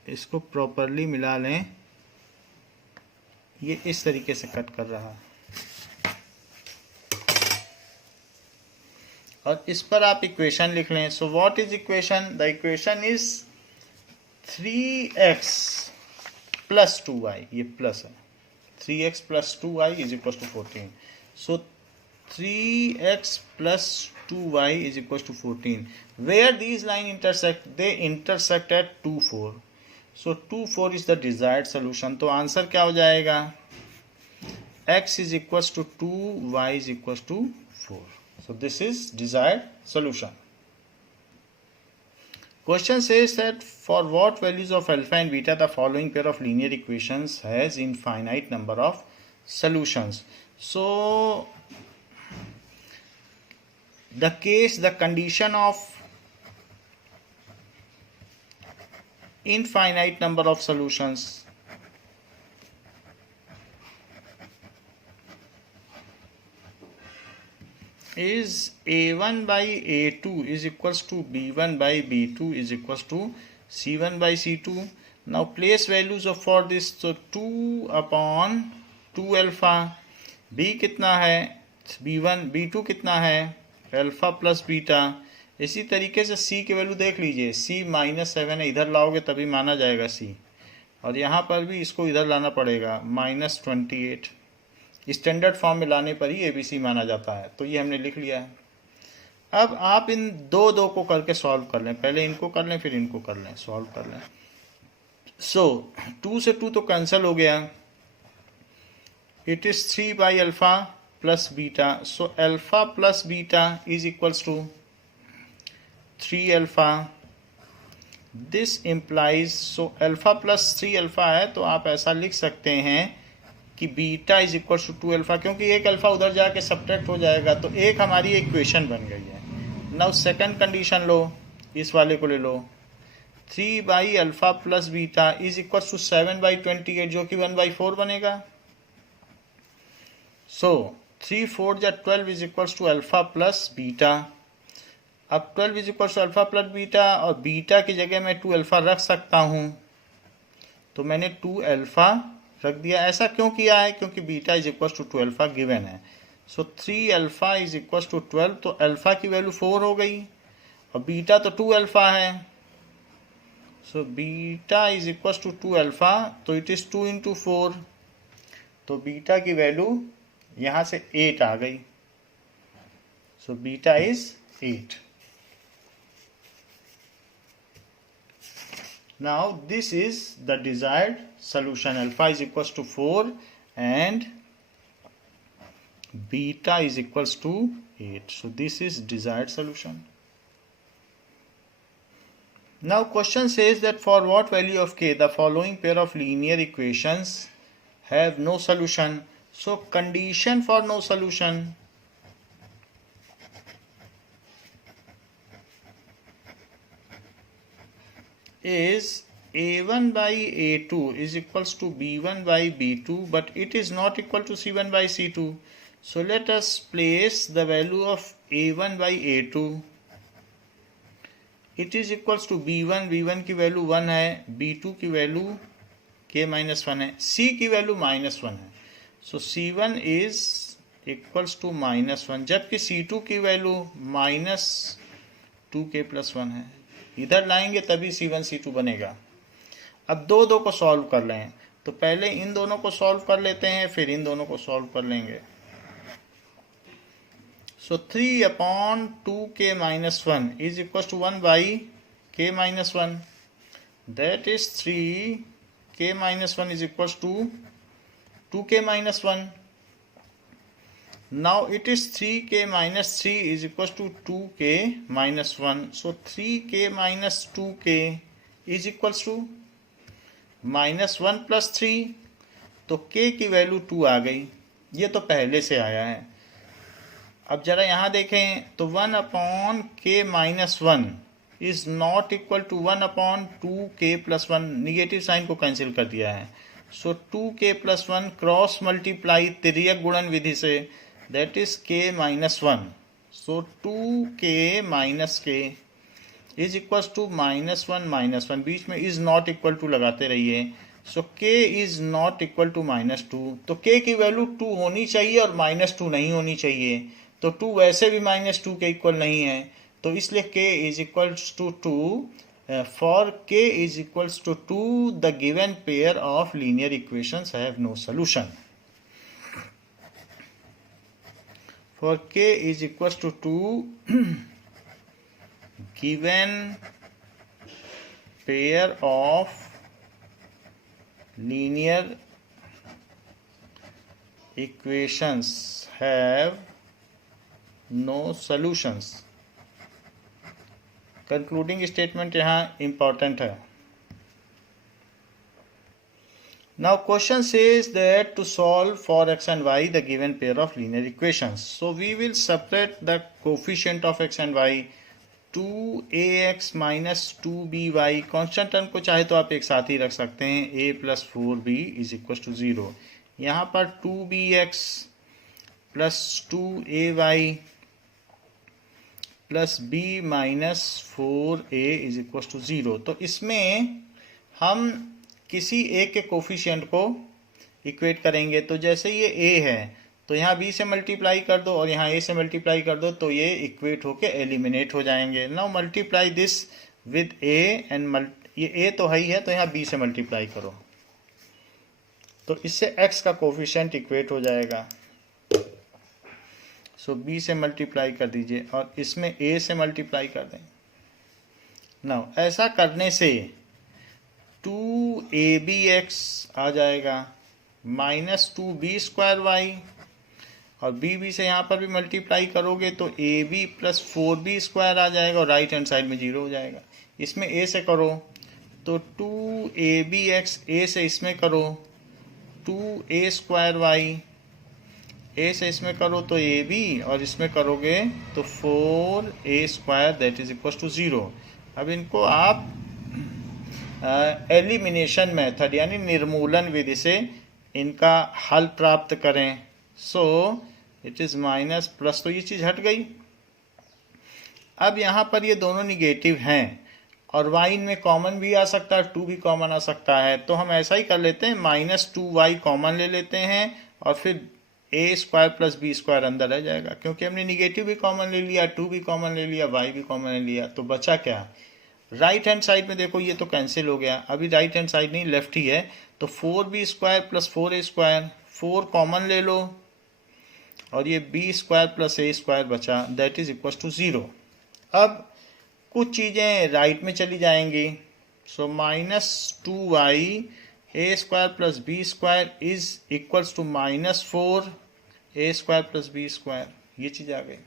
इसको प्रॉपरली मिला लें, ये इस तरीके से कट कर रहा है। और इस पर आप इक्वेशन लिख लें। So what is equation, the equation is 3x plus 2y, ये प्लस है, 3x plus 2y is equal to 14। So 3x plus 2y is equals to 14. Where these lines intersect, they intersect at 2 4. So 2 4 is the desired solution. तो answer क्या हो जाएगा, x is equals to 2, y is equals to 4. So this is desired solution. Question says that for what values of alpha and beta the following pair of linear equations has infinite number of solutions. So the condition of infinite number of solutions is a1 by a2 is equals to b1 by b2 is equals to c1 by c2. Now place values of for this, so 2 upon 2 alpha, b कितना है b1, b2 कितना है alpha plus beta. इसी तरीके से c की value देख लीजिए, c -7 है, इधर लाओगे तभी माना जाएगा c, और यहाँ पर भी इसको इधर लाना पड़ेगा -28, स्टैंडर्ड फॉर्म में लाने पर ही ABC माना जाता है। तो ये हमने लिख लिया है। अब आप इन दो को करके सॉल्व कर लें, पहले इनको कर लें फिर इनको कर लें, सॉल्व कर लें। सो 2 से 2 तो कैंसिल हो गया, it is 3 by alpha plus beta. So alpha plus beta is equals to 3 alpha. This implies, so alpha plus 3 alpha है तो आप ऐसा लिख सकते हैं कि beta is equal to 2 alpha, क्योंकि एक अल्फा उधर जाके सब्ट्रैक्ट हो जाएगा, तो एक हमारी इक्वेशन बन गई है। नाउ सेकंड कंडीशन लो, इस वाले को ले लो, 3 by alpha plus beta is equal to 7 by 28, जो कि 1/4 बनेगा। सो 3 4 जा 12 is equal to alpha plus beta. अब 12 is equal to alpha plus beta, और बीटा की जगह मैं 2 अल्फा रख सकता हूँ, तो मैंने 2 अल्फा रख दिया। ऐसा क्यों किया है? क्योंकि beta is equal to 2 alpha given है। So 3 alpha is equal to 12, तो अल्फा की वैल्यू 4 हो गई और बीटा तो 2 अल्फा है। So beta is equal to 2 alpha, तो इट इज 2 इंटू 4, तो बीटा की वैल्यू यहाँ से 8 आ गई। सो beta is 8। Now this is the desired solution. Alpha is equals to 4 and beta is equals to 8. So this is desired solution. Now question says that for what value of k the following pair of linear equations have no solution. So condition for no solution is a1 by a2 is equals to b1 by b2, but it is not equal to c1 by c2. So let us place the value of a1 by a2. It is equals to b1, b1 की value 1 है, b2 की value k minus 1 है, c की value -1 है। So c1 is equals to -1, जबकि c2 की value -2k plus 1 है। इधर लाएंगे तभी c1 c2 बनेगा। अब दो को सॉल्व कर लें, तो पहले इन दोनों को सॉल्व कर लेते हैं, फिर इन दोनों को सॉल्व कर लेंगे। So 3 upon 2k minus 1 is equal to 1 by k minus 1, that is 3k minus 1 is equal to 2k minus 1. Now it is 3k minus 3 is equals to 2k minus 1. So 3k minus 2k is equals to -1 plus 3. तो k की value 2 आ गई, ये तो पहले से आया है। अब जरा यहाँ देखें तो 1 upon k minus 1 is not equal to 1 upon 2k plus 1, negative sign को कैंसिल कर दिया है। So 2k plus 1 cross multiply तिर्यक गुणन विधि से, that is k minus 1. So 2k minus k is equals to -1, बीच में is not equal to लगाते रहिए। So k is not equal to -2, तो k की वैल्यू 2 होनी चाहिए और -2 नहीं होनी चाहिए, तो 2 वैसे भी -2 के इक्वल नहीं है, तो इसलिए k is equals to 2। For k is equals to 2, the given pair of linear equations have no solution. For k is equals to 2, given pair of linear equations have no solutions. Concluding statement यहाँ important है। Now question says that to solve for x and y the given pair of linear equations. So we will separate the coefficient of x and y, 2ax minus 2by, constant term को चाहे तो आप एक साथ ही रख सकते हैं, a plus 4b is equals to 0। यहाँ पर 2bx plus 2ay plus b minus 4a is equals to 0। तो इसमें हम किसी a के कोफिशिएंट को इक्वेट करेंगे, तो जैसे ये a है तो यहाँ b से मल्टीप्लाई कर दो और यहाँ a से मल्टीप्लाई कर दो, तो ये इक्वेट होके एलिमिनेट हो जाएंगे। Now multiply this with a and ये a तो है ही है, तो यहाँ b से मल्टीप्लाई करो, तो इससे x का कोफिशिएंट इक्वेट हो जाएगा। सो b से मल्टीप्लाई कर दीजिए और इसमें a से मल्टीप्लाई कर दें। नाउ ऐसा करने से 2abx आ जाएगा -2b² और b से यहाँ पर भी मल्टीप्लाई करोगे तो ab प्लस 4b² आ जाएगा और राइट हैंड साइड में 0 हो जाएगा। इसमें a से करो तो 2abx, a से इसमें करो 2a² a से इसमें करो तो ab और इसमें करोगे तो 4a² that is equal to 0। अब इनको आप एलिमिनेशन मेथड यानी निर्मूलन विधि से इनका हल प्राप्त करें। सो इट इज माइनस प्लस, तो ये चीज़ हट गई। अब यहाँ पर ये दोनों निगेटिव हैं और y में कॉमन भी आ सकता है, 2 भी कॉमन आ सकता है, तो हम ऐसा ही कर लेते हैं, -2y कॉमन ले लेते हैं और फिर a² प्लस b² अंदर रह जाएगा, क्योंकि हमने निगेटिव भी कॉमन ले लिया, 2 भी कॉमन ले लिया, y भी कॉमन ले लिया, तो बचा क्या? राइट हैंड साइड में देखो ये तो कैंसिल हो गया, अभी राइट हैंड साइड नहीं लेफ्ट ही है, तो 4b² प्लस 4a², 4 कॉमन ले लो और ये b² प्लस a² बचा, दैट इज इक्वल टू 0। अब कुछ चीज़ें राइट में चली जाएंगी, so -2y a² plus b² is equals to -4 a² plus b², ये चीज़ आ गई।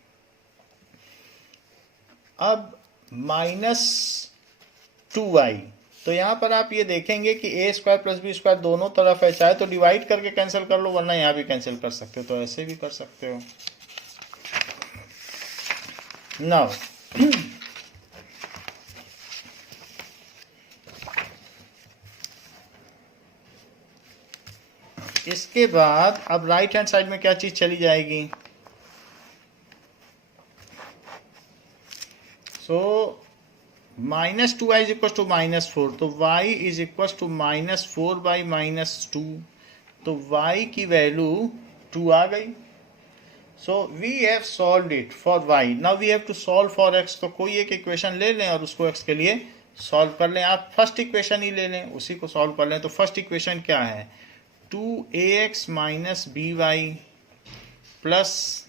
अब -2y, तो यहाँ पर आप ये देखेंगे कि a² प्लस b² दोनों तरफ है, चाहे तो डिवाइड करके कैंसिल कर लो, वरना यहाँ भी कैंसिल कर सकते हो, तो ऐसे भी कर सकते हो। नाउ इसके बाद अब राइट हैंड साइड में क्या चीज चली जाएगी? सो -2y इज इक्वल टू -4, तो y is equal to -4 by -2, तो y की वैल्यू 2 आ गई। So we have solved it for y, now we have to solve for x। तो कोई एक इक्वेशन ले लें और उसको x के लिए सॉल्व कर लें। आप फर्स्ट इक्वेशन ही ले लें, उसी को सॉल्व कर लें। तो फर्स्ट इक्वेशन क्या है? 2ax minus by plus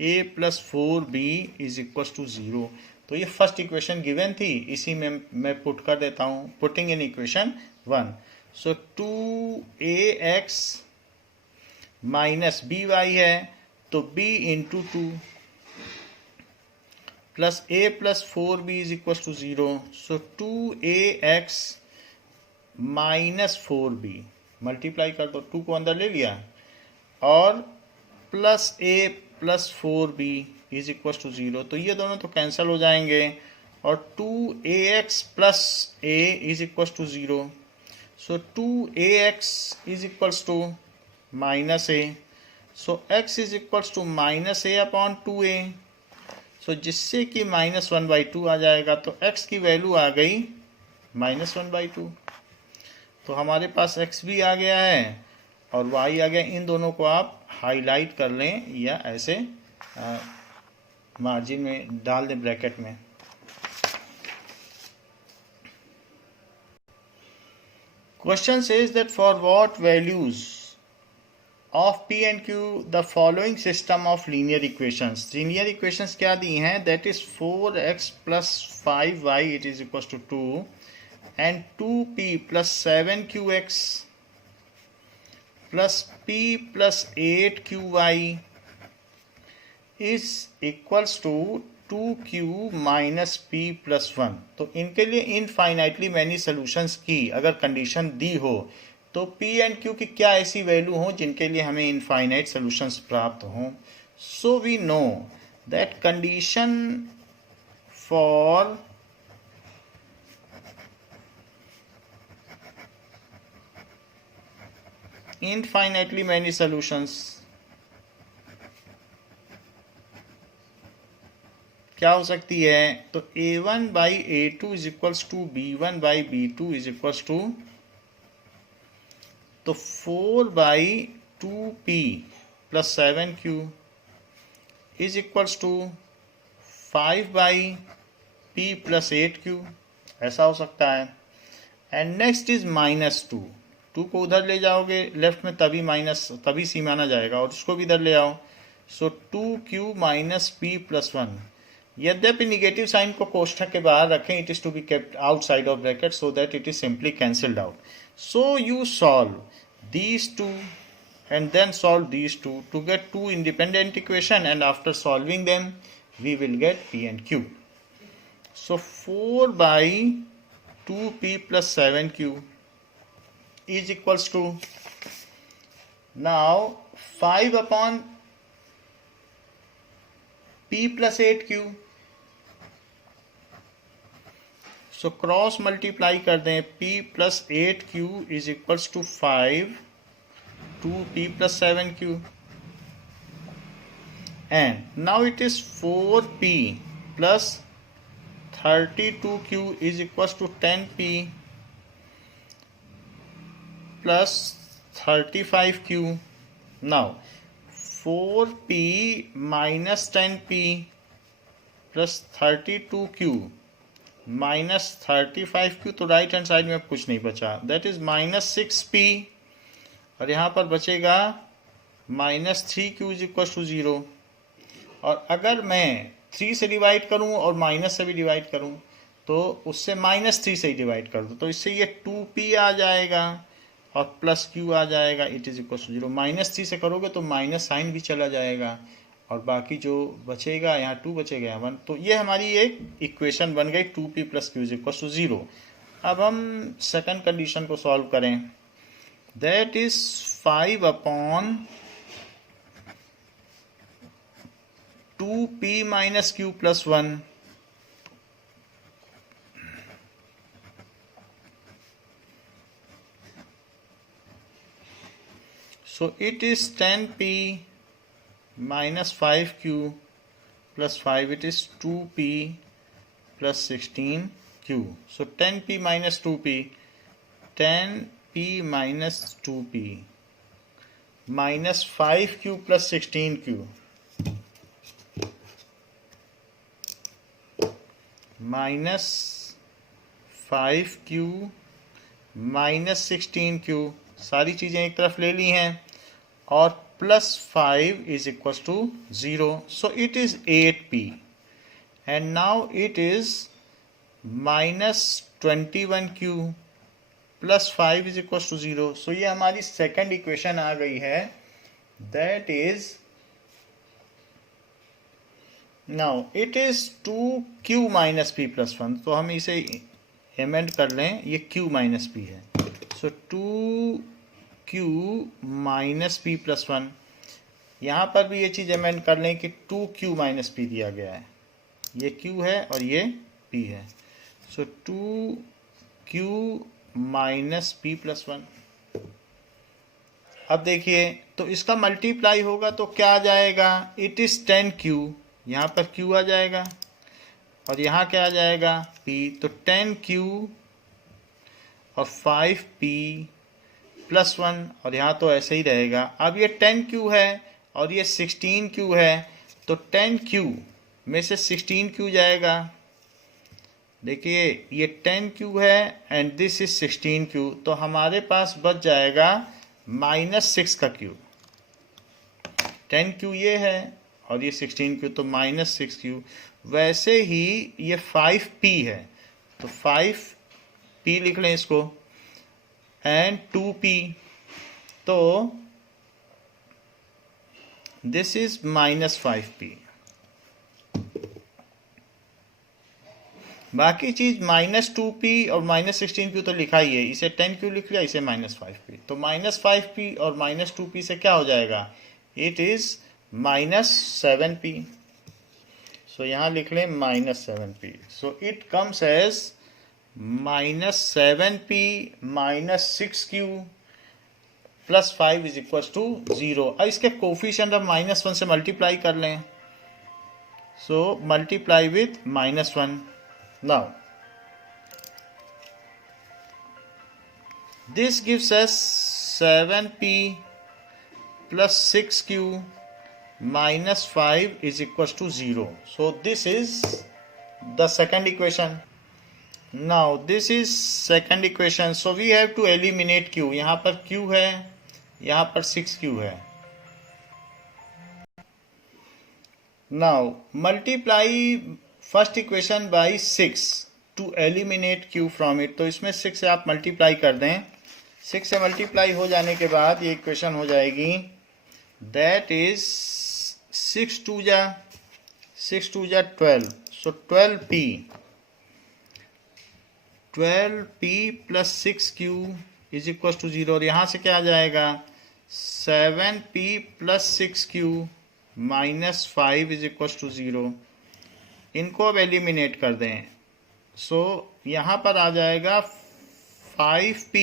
a plus 4b is equal to 0। तो ये फर्स्ट इक्वेशन गिवन थी, इसी में मैं पुट कर देता हूँ, putting in equation 1। So 2ax minus by है, तो b into 2 plus a plus 4b is equal to 0। So 2ax minus 4b multiply कर दो, 2 को अंदर ले लिया, और plus a plus 4b is equal to 0। तो ये दोनों तो कैंसिल हो जाएंगे, और 2ax plus a is equal to 0। So 2ax is equal to minus a, so x is equal to minus a upon 2a, so जिससे कि -1/2 आ जाएगा। तो x की वैल्यू आ गई -1/2। तो हमारे पास x भी आ गया है और y आ गया। इन दोनों को आप हाईलाइट कर लें या ऐसे मार्जिन में डाल दें ब्रैकेट में। Question says that for what values of p and q the following system of linear equations. Linear equations क्या दी हैं? That is 4x plus 5y it is equal to 2 and 2p plus 7qx plus p plus 8qy is equals to 2q minus p plus 1। तो इनके लिए infinitely many solutions की अगर condition दी हो तो p एंड q की क्या ऐसी वैल्यू हो जिनके लिए हमें इनफाइनाइट सॉल्यूशंस प्राप्त हों। So we know that condition for infinitely many solutions क्या हो सकती है? तो a1 by a2 is equals to b1 by b2 is equals to, तो 4 by 2p plus 7q is equals to 5 by p plus 8q, ऐसा हो सकता है। एंड नेक्स्ट इज -2, 2 को उधर ले जाओगे लेफ्ट में तभी सी माना जाएगा, और उसको भी इधर ले आओ। So 2q minus p plus 1। यद्यपि निगेटिव साइन को कोष्ठक के बाहर रखें, it is to be kept outside of bracket so that it is simply cancelled out. So you solve these two and then solve these two to get two independent equation, and after solving them we will get p and q. So 4 by 2p plus 7q is equals to now 5 upon p plus 8q, so cross multiply कर दें, p plus 8q is equals to 5 2p plus 7q, and now it is 4p plus 32q is equals to 10p plus 35q. Now 4p minus 10p plus 32q minus 35q, तो right hand side में अब कुछ नहीं बचा, that is minus 6p, और यहाँ पर बचेगा minus 3q is equal to 0। और अगर मैं 3 से डिवाइड करूं और माइनस से भी डिवाइड करूं तो उससे माइनस 3 से ही डिवाइड कर दो, तो इससे ये 2p आ जाएगा और प्लस q आ जाएगा, it is equal to 0। Minus 3 से करोगे तो माइनस साइन भी चला जाएगा और बाकी जो बचेगा यहाँ 2 बचेगा यहाँ 1, तो ये हमारी एक इक्वेशन बन गई 2p plus q is equal to 0। अब हम सेकंड कंडीशन को सॉल्व करें, that is 5 upon 2p minus q plus 1, so it is 10p minus 5q plus 5, it is 2p plus 16q, so 10p minus 2p, 10p minus 2p minus 5q plus 16q minus 5q minus 16q, सारी चीज़ें एक तरफ ले ली हैं, और plus 5 is equal to 0, so it is 8p, and now it is minus 21q plus 5 is equal to 0, सो ये हमारी सेकंड इक्वेशन आ गई है, that is now it is 2q minus p plus 1, तो हम इसे एमेंड कर लें, ये q माइनस p है, सो 2q माइनस p प्लस 1, यहाँ पर भी ये चीज़ एमेंड कर लें कि 2q माइनस p दिया गया है, ये q है और ये p है, सो 2q माइनस p प्लस 1। अब देखिए तो इसका मल्टीप्लाई होगा तो क्या आ जाएगा, इट इज़ 10q, यहाँ पर q आ जाएगा और यहाँ क्या आ जाएगा p, तो 10q और 5p प्लस 1, और यहाँ तो ऐसे ही रहेगा। अब ये 10q है और ये 16q है, तो 10q में से 16q जाएगा, देखिए ये 10q है एंड दिस इज 16q, तो हमारे पास बच जाएगा माइनस 6 का q, 10q ये है और ये 16q, तो माइनस 6q। वैसे ही ये 5p है तो 5p लिख लें इसको, एंड 2p, तो दिस इज माइनस 5p। बाकी चीज माइनस 2p और माइनस 16q तो लिखा ही है, इसे 10q लिख लिया, इसे माइनस 5p, तो माइनस 5p और माइनस 2p से क्या हो जाएगा, इट इज माइनस 7p, सो यहाँ लिख लें minus 7p, so it comes as minus 7p minus 6q plus 5 is equal to 0। अब इसके कोफिशिएंट अब माइनस 1 से मल्टीप्लाई कर लें, so multiply with minus 1। Now this gives us 7p plus 6q minus 5 is equals to 0. So this is the second equation. Now this is second equation. So we have to eliminate q. यहाँ पर q है, यहाँ पर 6q है. Now multiply first equation by 6 to eliminate q from it. तो इसमें 6 से आप मल्टीप्लाई कर दें, 6 से मल्टीप्लाई हो जाने के बाद ये इक्वेशन हो जाएगी, दैट इज 6 2 जा 12, so 12p plus 6q is equal to 0, और यहाँ से क्या आ जाएगा 7p plus 6q minus 5 is equal to 0। इनको अब एलिमिनेट कर दें। सो यहाँ पर आ जाएगा 5p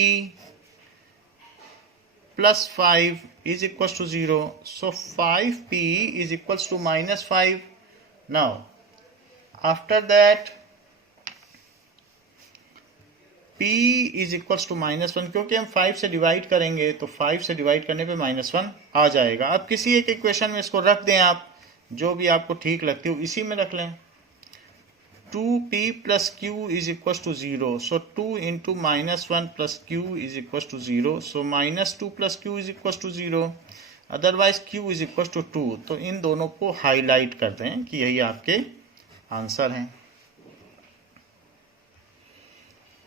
plus 5 is equals to 0. So 5p is equals to minus 5. Now after that p is equals to minus 1, क्योंकि हम 5 से डिवाइड करेंगे तो 5 से डिवाइड करने पे -1 आ जाएगा। अब किसी एक इक्वेशन में इसको रख दें, आप जो भी आपको ठीक लगती हो इसी में रख लें। 2p plus q is equals to 0. So 2 into -1 plus q is equals to 0. So -2 plus q is equals to 0. Otherwise q is equals to 2. तो इन दोनों को हाईलाइट कर दें कि यही आपके आंसर हैं।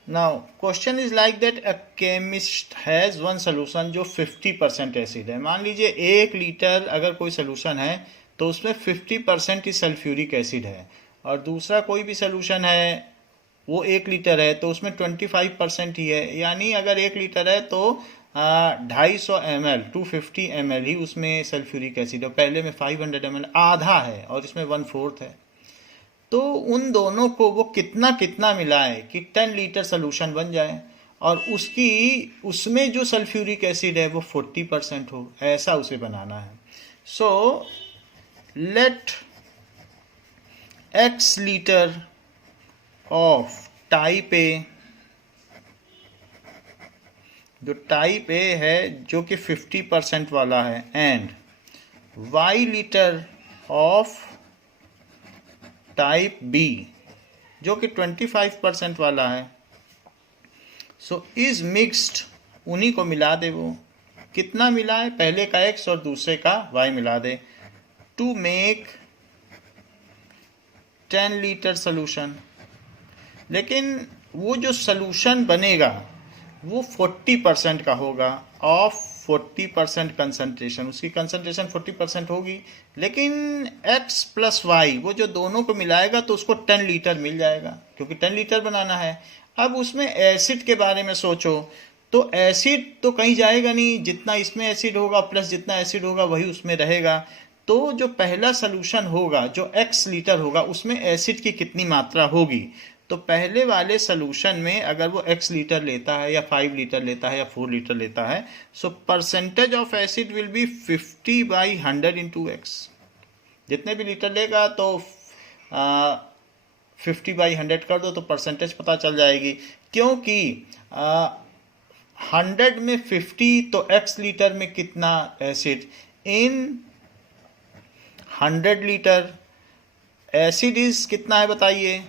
Now question is like that a chemist has one solution जो 50% एसिड है। मान लीजिए 1 लीटर अगर कोई सोल्यूशन है तो उसमें 50% ही सल्फ्यूरिक एसिड है, और दूसरा कोई भी सोल्यूशन है वो 1 लीटर है तो उसमें 25% ही है। यानी अगर 1 लीटर है तो 250 ml 250 ml ही उसमें सल्फ्यूरिक एसिड है। पहले में 500 ml आधा है और इसमें 1/4 है। तो उन दोनों को वो कितना कितना मिलाए कि 10 लीटर सोल्यूशन बन जाए, और उसमें जो सल्फ्यूरिक एसिड है वो 40% हो, ऐसा उसे बनाना है। So let x litre of type A, जो टाइप ए है जो कि 50% वाला है, and y litre of type B जो कि 25% वाला है। सो इज मिक्स्ड, उन्हीं को मिला दे। वो कितना मिला है, पहले का x और दूसरे का y मिला दे, टू मेक 10 लीटर सोल्यूशन। लेकिन वो जो सोल्यूशन बनेगा वो 40% का होगा, ऑफ 40% कंसंट्रेशन, उसकी कंसंट्रेशन 40% होगी। लेकिन x प्लस y वो जो दोनों को मिलाएगा तो उसको 10 लीटर मिल जाएगा, क्योंकि 10 लीटर बनाना है। अब उसमें एसिड के बारे में सोचो, तो एसिड तो कहीं जाएगा नहीं, जितना इसमें एसिड होगा प्लस जितना एसिड होगा वही उसमें रहेगा। तो जो पहला सोल्यूशन होगा जो x लीटर होगा उसमें एसिड की कितनी मात्रा होगी, तो पहले वाले सोल्यूशन में अगर वो x लीटर लेता है या 5 लीटर लेता है या 4 लीटर लेता है, so percentage of acid will be 50/100 into x। जितने भी लीटर लेगा तो 50/100 कर दो तो परसेंटेज पता चल जाएगी। क्योंकि 100 में 50 तो x लीटर में कितना acid, in 100 litre acid is कितना है बताइए,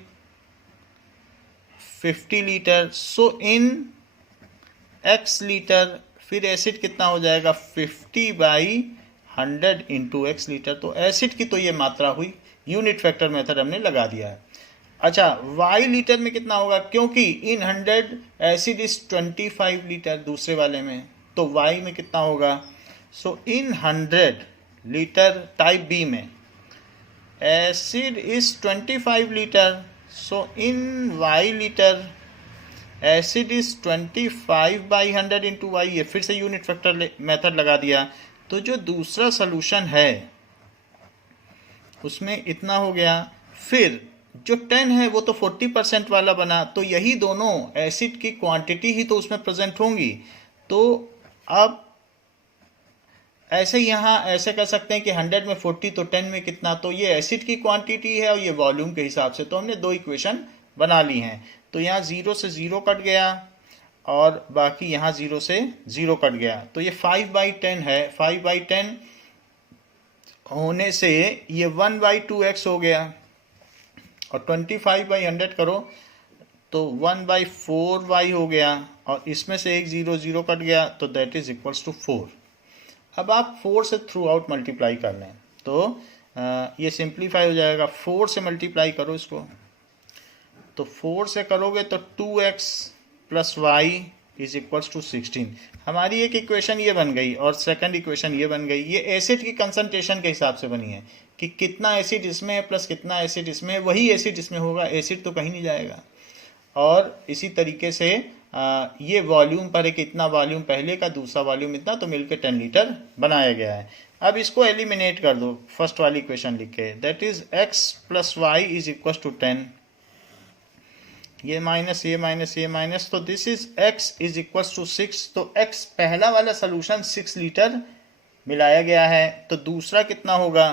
50 लीटर। सो इन x लीटर फिर एसिड कितना हो जाएगा, 50/100 इंटू x लीटर। तो एसिड की तो ये मात्रा हुई, यूनिट फैक्टर मेथड हमने लगा दिया है। अच्छा, y लीटर में कितना होगा, क्योंकि इन 100 एसिड इज 25 लीटर दूसरे वाले में, तो y में कितना होगा। सो इन 100 लीटर टाइप बी में acid is 25 litre, so in y litre acid is 25/100 into y। ये फिर से यूनिट फैक्टर मेथड लगा दिया। तो जो दूसरा सोल्यूशन है उसमें इतना हो गया, फिर जो 10 है वो तो 40% वाला बना, तो यही दोनों एसिड की क्वांटिटी ही तो उसमें प्रेजेंट होंगी। तो अब ऐसे यहाँ ऐसे कर सकते हैं कि 100 में 40 तो 10 में कितना, तो ये एसिड की क्वांटिटी है और ये वॉल्यूम के हिसाब से। तो हमने दो इक्वेशन बना ली हैं। तो यहाँ 0 से 0 कट गया और बाकी यहाँ 0 से 0 कट गया। तो ये 5/10 है, 5/10 होने से ये 1/2x हो गया, और 25/100 करो तो 1/4y हो गया, और इसमें से एक 0 0 कट गया, तो दैट इज इक्वल्स टू 4। अब आप 4 से थ्रू आउट मल्टीप्लाई कर लें तो ये सिंप्लीफाई हो जाएगा। 4 से मल्टीप्लाई करो इसको, तो 4 से करोगे तो 2x plus y is equals to 16। हमारी एक इक्वेशन ये बन गई और सेकंड इक्वेशन ये बन गई। ये एसिड की कंसंट्रेशन के हिसाब से बनी है कि कितना एसिड इसमें है प्लस कितना एसिड इसमें है, वही एसिड इसमें होगा, एसिड तो कहीं नहीं जाएगा। और इसी तरीके से ये वॉल्यूम पर है कि इतना वॉल्यूम पहले का, दूसरा वॉल्यूम इतना, तो मिलकर 10 लीटर बनाया गया है। अब इसको एलिमिनेट कर दो फर्स्ट वाली इक्वेशन लिख के, that is x plus y is equal to 10, ये माइनस ये माइनस ये माइनस, तो this is x is equal to 6, तो x पहला वाला सोल्यूशन 6 लीटर मिलाया गया है, तो दूसरा कितना होगा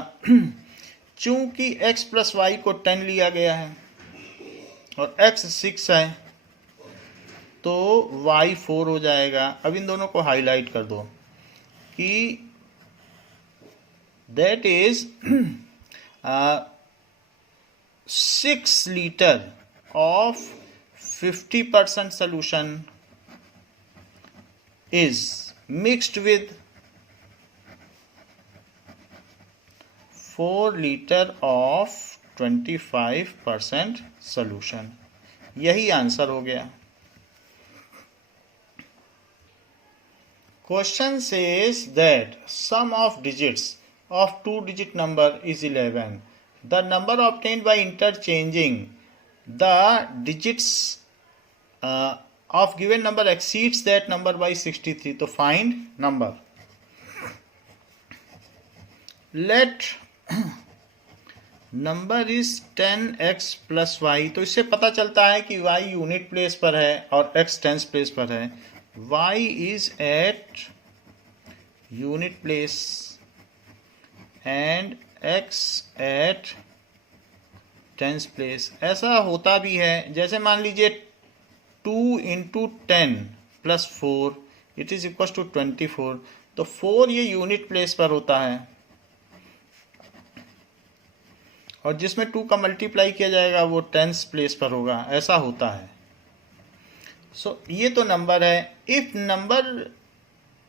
चूंकि x प्लस वाई को 10 लिया गया है और x 6 है तो y 4 हो जाएगा। अब इन दोनों को हाईलाइट कर दो कि that is 6 litre of 50% solution is mixed with 4 liter of 25% solution। यही आंसर हो गया। Question says that sum of digits of 2-digit number is 11. The number obtained by interchanging the digits of given number exceeds that number by 63. तो find number. Let number is 10x plus y, तो इससे पता चलता है कि y unit place पर है और x टेंस प्लेस पर है। y is at unit place and x at tens place. ऐसा होता भी है, जैसे मान लीजिए 2 into 10 plus 4 it is equal to 24, तो 4 ये यूनिट प्लेस पर होता है और जिसमें 2 का मल्टीप्लाई किया जाएगा वो टेंस प्लेस पर होगा, ऐसा होता है। सो ये तो नंबर है। If number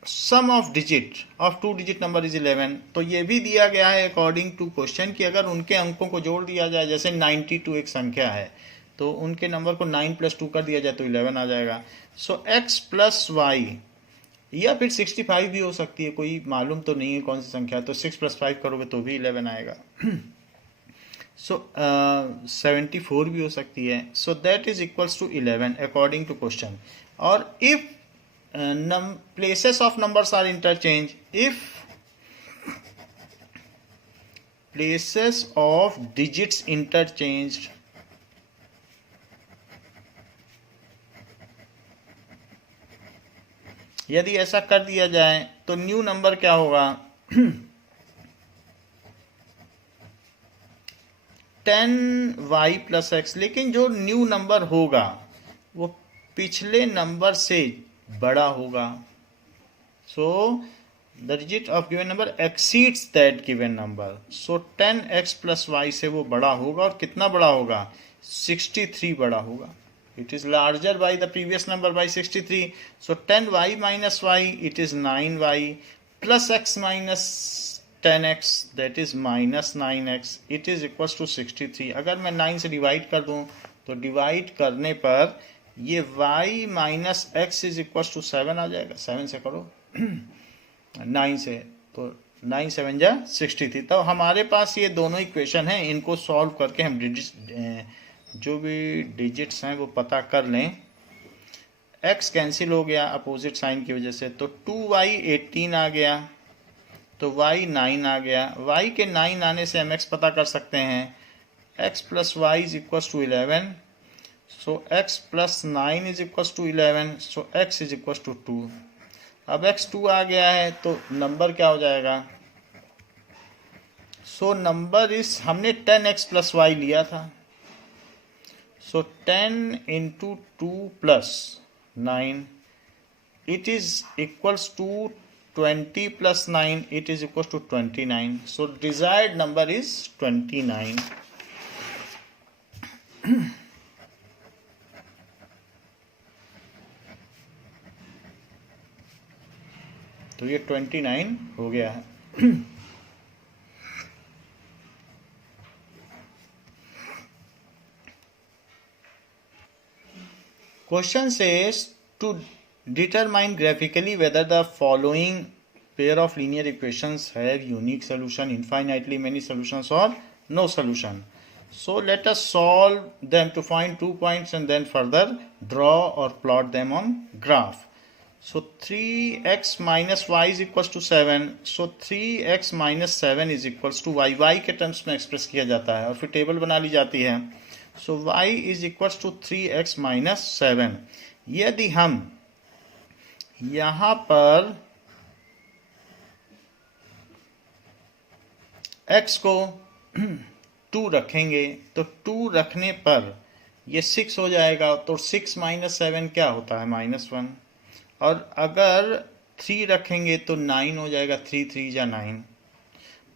sum of digit of 2-digit number is 11, तो ये भी दिया गया है अकॉर्डिंग टू क्वेश्चन कि अगर उनके अंकों को जोड़ दिया जाए, जैसे 92 एक संख्या है तो उनके नंबर को 9 + 2 कर दिया जाए तो 11 आ जाएगा। सो x प्लस वाई, या फिर 65 भी हो सकती है, कोई मालूम तो नहीं है कौन सी संख्या, तो 6 + 5 करोगे तो भी 11 आएगा। सो 74 भी हो सकती है। So that is equals to 11 according to question. और if places of numbers are interchanged, if places of digits interchanged, यदि ऐसा कर दिया जाए तो न्यू नंबर क्या होगा 10y + x, लेकिन जो न्यू नंबर होगा वो पिछले नंबर से बड़ा होगा। So the digit of given number exceeds that given number, so 10x + y से वो बड़ा होगा, और कितना बड़ा होगा 63 बड़ा होगा। It is larger by the previous number by 63। So 10y - y it is 9y plus x minus 10x that is -9x, it is equal to 63। अगर मैं 9 से डिवाइड कर दूं तो डिवाइड करने पर ये y - x is equal to 7 आ जाएगा। 7 से करो 9 से, तो 9 × 7 = 63। तो हमारे पास ये दोनों इक्वेशन हैं, इनको सॉल्व करके हम जो भी डिजिट्स हैं वो पता कर लें। x कैंसिल हो गया अपोजिट साइन की वजह से, तो 2y 18 आ गया, तो y 9 आ गया। y के 9 आने से हम x पता कर सकते हैं, x + y is equal to 11, so x + 9 is equal to 11, so x is equal to 2। अब x 2 आ गया है तो नंबर क्या हो जाएगा, सो नंबर इस हमने 10x + y लिया था, so 10 × 2 + 9 it is equals to 20 + 9 it is equal to 29। So desired number is 29। तो ये 29 हो गया है। Question says to determine graphically whether the following pair of linear equations have unique solution, infinitely many solutions or no solution. So let us solve them to find 2 points and then further draw or plot them on graph. So 3x minus y is equals to 7. So 3x minus 7 is equals to y. y के terms में express किया जाता है और फिर table बना ली जाती है. So y is equals to 3x minus 7. यदि हम यहाँ पर x को 2 रखेंगे तो 2 रखने पर ये 6 हो जाएगा. तो 6 माइनस 7 क्या होता है? -1. और अगर 3 रखेंगे तो 9 हो जाएगा. 3 3 जा 9.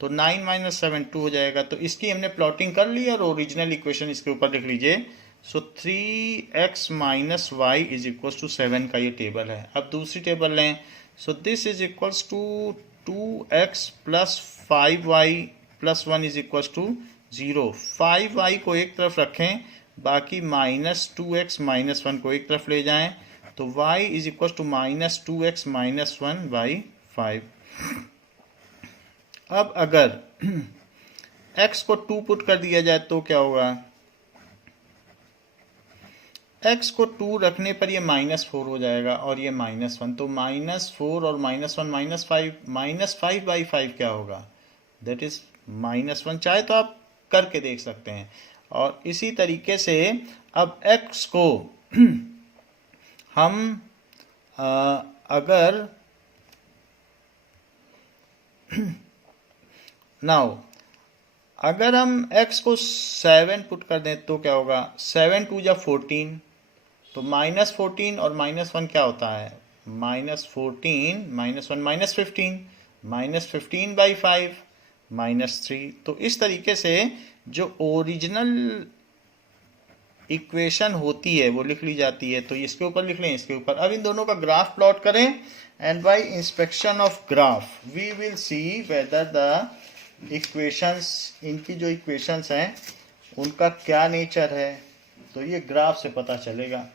तो 9 माइनस 7 2 हो जाएगा. तो इसकी हमने प्लॉटिंग कर ली और ओरिजिनल इक्वेशन इसके ऊपर लिख लीजिए. So 3x minus y is equals to 7 का ये टेबल है. अब दूसरी टेबल लें. So this is equals to 2x plus 5y plus 1 is equals to 0. 5y को एक तरफ रखें, बाकी -2x माइनस 1 को एक तरफ ले जाएं. तो y is equals to -2x minus 1 by 5. अब अगर x को 2 पुट कर दिया जाए तो क्या होगा? x को 2 रखने पर ये -4 हो जाएगा और ये -1. तो -4 और -1 -5 बाई 5 क्या होगा? That is -1. चाहे तो आप करके देख सकते हैं. और इसी तरीके से अब x को हम अगर नाउ अगर हम x को 7 पुट कर दें तो क्या होगा? 7 2 जा 14. तो -14 और -1 क्या होता है? -14 -1 -15 -15 बाई 5 -3. तो इस तरीके से जो ओरिजिनल इक्वेशन होती है वो लिख ली जाती है. तो इसके ऊपर लिख लें, इसके ऊपर. अब इन दोनों का ग्राफ प्लॉट करें and by inspection of graph we will see whether the equations, इनकी जो इक्वेशंस हैं उनका क्या नेचर है. तो ये ग्राफ से पता चलेगा.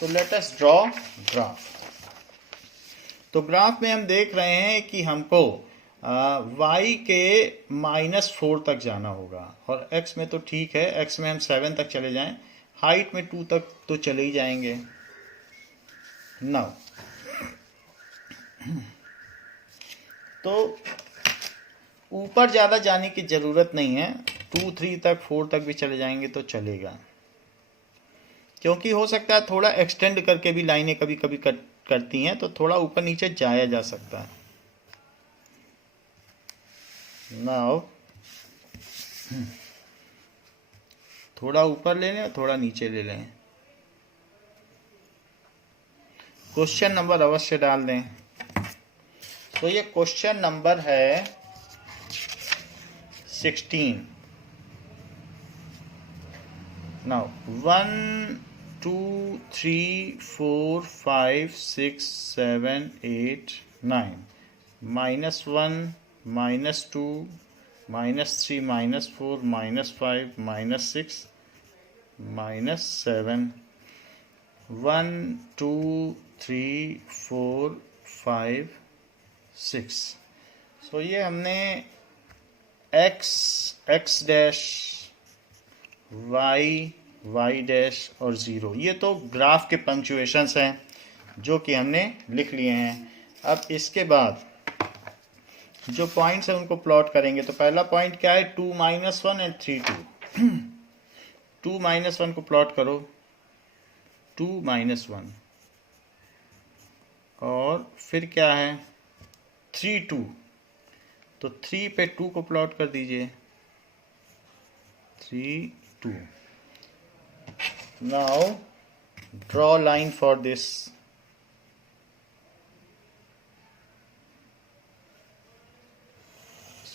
तो लेट अस ड्रॉ ग्राफ. तो ग्राफ में हम देख रहे हैं कि हमको y के -4 तक जाना होगा और x में तो ठीक है, x में हम 7 तक चले जाएं, हाइट में 2 तक तो चले ही जाएंगे. नाउ तो ऊपर ज़्यादा जाने की ज़रूरत नहीं है. 2 3 तक 4 तक भी चले जाएंगे तो चलेगा, क्योंकि हो सकता है थोड़ा एक्सटेंड करके भी लाइनें कभी कभी करती हैं, तो थोड़ा ऊपर नीचे जाया जा सकता है. नाउ थोड़ा ऊपर ले लें, थोड़ा नीचे ले लें. क्वेश्चन नंबर अवश्य डाल दें. तो ये क्वेश्चन नंबर है 16. नाउ 1 2 3 4 5 6 7 8 9 -1 -2 -3 -4 -5 -6 -7 1 2 3 4 5 6. सो ये हमने x डैश y डैश और 0, ये तो ग्राफ के पंक्चुएशंस हैं जो कि हमने लिख लिए हैं. अब इसके बाद जो पॉइंट्स हैं उनको प्लॉट करेंगे. तो पहला पॉइंट क्या है? 2 -1 एंड 3 2. 2 -1 को प्लॉट करो. 2 -1 और फिर क्या है? 3 2. तो 3 पे 2 को प्लॉट कर दीजिए. 3 2. Now draw line for this.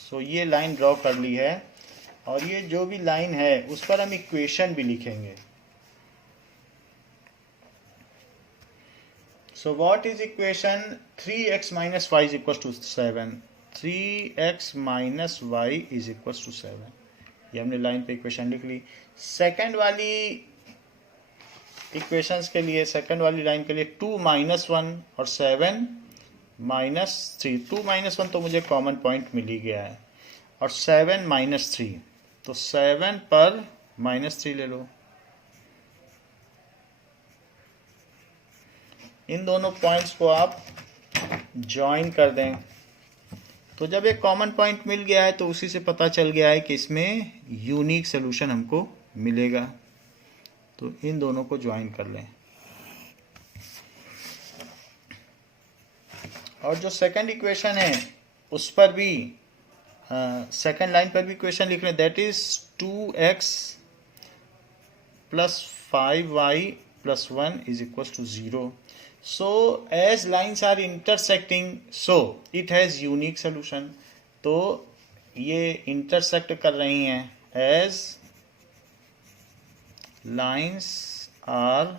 So ये लाइन ड्रॉ कर ली है और ये जो भी लाइन है उस पर हम इक्वेशन भी लिखेंगे. So what is equation? 3x minus y is equal to 7. 3x minus y is equal to 7. ये हमने लाइन पे इक्वेशन लिख ली. सेकंड वाली इक्वेशंस के लिए, सेकंड वाली लाइन के लिए 2 -1 और 7 -3. 2 -1 तो मुझे कॉमन पॉइंट मिल ही गया है और 7 -3. तो 7 पर -3 ले लो। इन दोनों पॉइंट्स को आप ज्वाइन कर दें। तो जब एक कॉमन पॉइंट मिल गया है तो उसी से पता चल गया है कि इसमें यूनिक सोल्यूशन हमको मिलेगा। तो इन दोनों को ज्वाइन कर लें। और जो सेकंड इक्वेशन है उस पर भी सेकंड लाइन पर भी इक्वेशन लिख लें, that is 2x + 5y + 1 = 0. So as lines are intersecting, so it has unique solution. तो ये इंटरसेक्ट कर रही हैं as lines are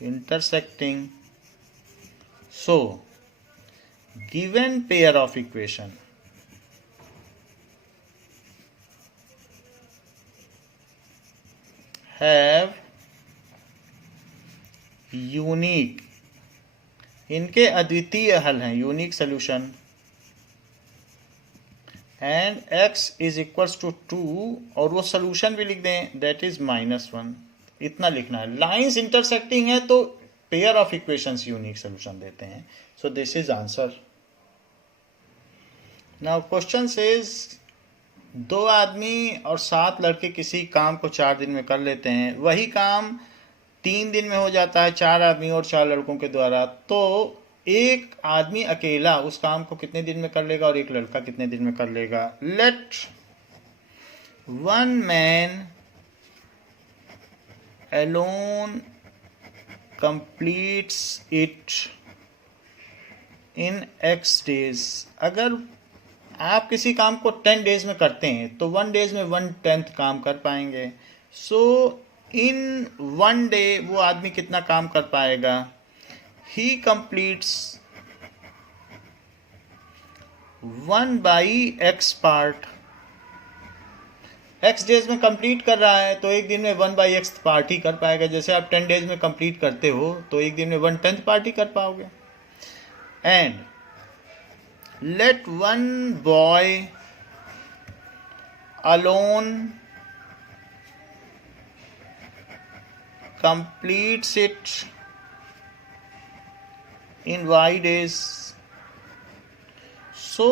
intersecting, so given pair of equation have unique, इनके अद्वितीय हल हैं, यूनिक सोल्यूशन, एंड x = 2 और वो सोल्यूशन भी लिख दें, दैट इज -1। इतना लिखना है। लाइंस इंटरसेक्टिंग है तो pair of equations unique solution देते हैं। सो this is answer. Now question says 2 आदमी और 7 लड़के किसी काम को 4 दिन में कर लेते हैं। वही काम 3 दिन में हो जाता है 4 आदमी और 4 लड़कों के द्वारा। तो एक आदमी अकेला उस काम को कितने दिन में कर लेगा और एक लड़का कितने दिन में कर लेगा। Let 1 man alone completes it in x days। अगर आप किसी काम को 10 डेज में करते हैं तो 1 डेज में 1/10 काम कर पाएंगे। सो इन 1 डे वो आदमी कितना काम कर पाएगा। He completes 1/x part. x days में कंप्लीट कर रहा है तो एक दिन में 1/x पार्ट ही कर पाएगा। जैसे आप 10 डेज में कंप्लीट करते हो तो एक दिन में 1/10 पार्ट ही कर पाओगे। And let 1 boy alone completes it in y days. So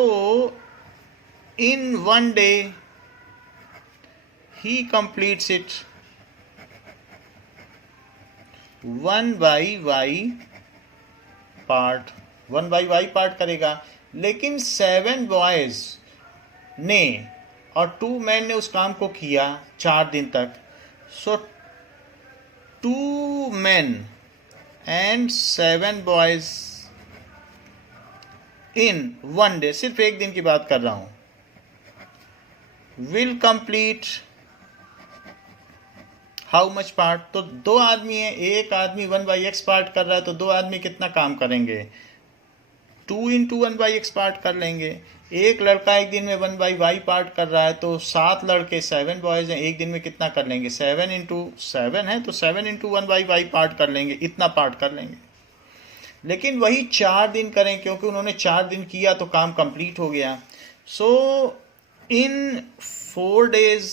in 1 day he completes it 1/y part, 1/y part करेगा। लेकिन 7 बॉयज ने और 2 मैन ने उस काम को किया 4 दिन तक। सो 2 men and 7 boys in 1 day, सिर्फ एक दिन की बात कर रहा हूं, will complete how much part। तो 2 आदमी है, एक आदमी 1/x पार्ट कर रहा है तो 2 आदमी कितना काम करेंगे, 2 × 1/x पार्ट कर लेंगे। एक लड़का एक दिन में 1/y पार्ट कर रहा है तो 7 लड़के 7 बॉयज हैं, एक दिन में कितना कर लेंगे, 7 × 7 है तो 7 × 1/y पार्ट कर लेंगे, इतना पार्ट कर लेंगे। लेकिन वही 4 दिन करें क्योंकि उन्होंने 4 दिन किया तो काम कंप्लीट हो गया। सो इन 4 डेज,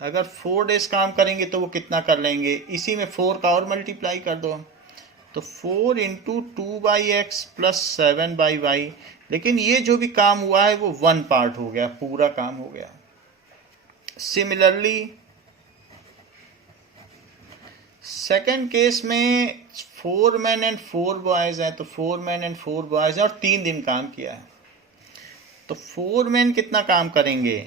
अगर 4 डेज काम करेंगे तो वो कितना कर लेंगे, इसी में 4 का और मल्टीप्लाई कर दो तो 4 × 2/x + 7/y। लेकिन ये जो भी काम हुआ है वो 1 पार्ट हो गया, पूरा काम हो गया। सिमिलरली सेकंड केस में 4 men and 4 boys हैं तो 4 men and 4 boys हैं और 3 दिन काम किया है। तो 4 men कितना काम करेंगे,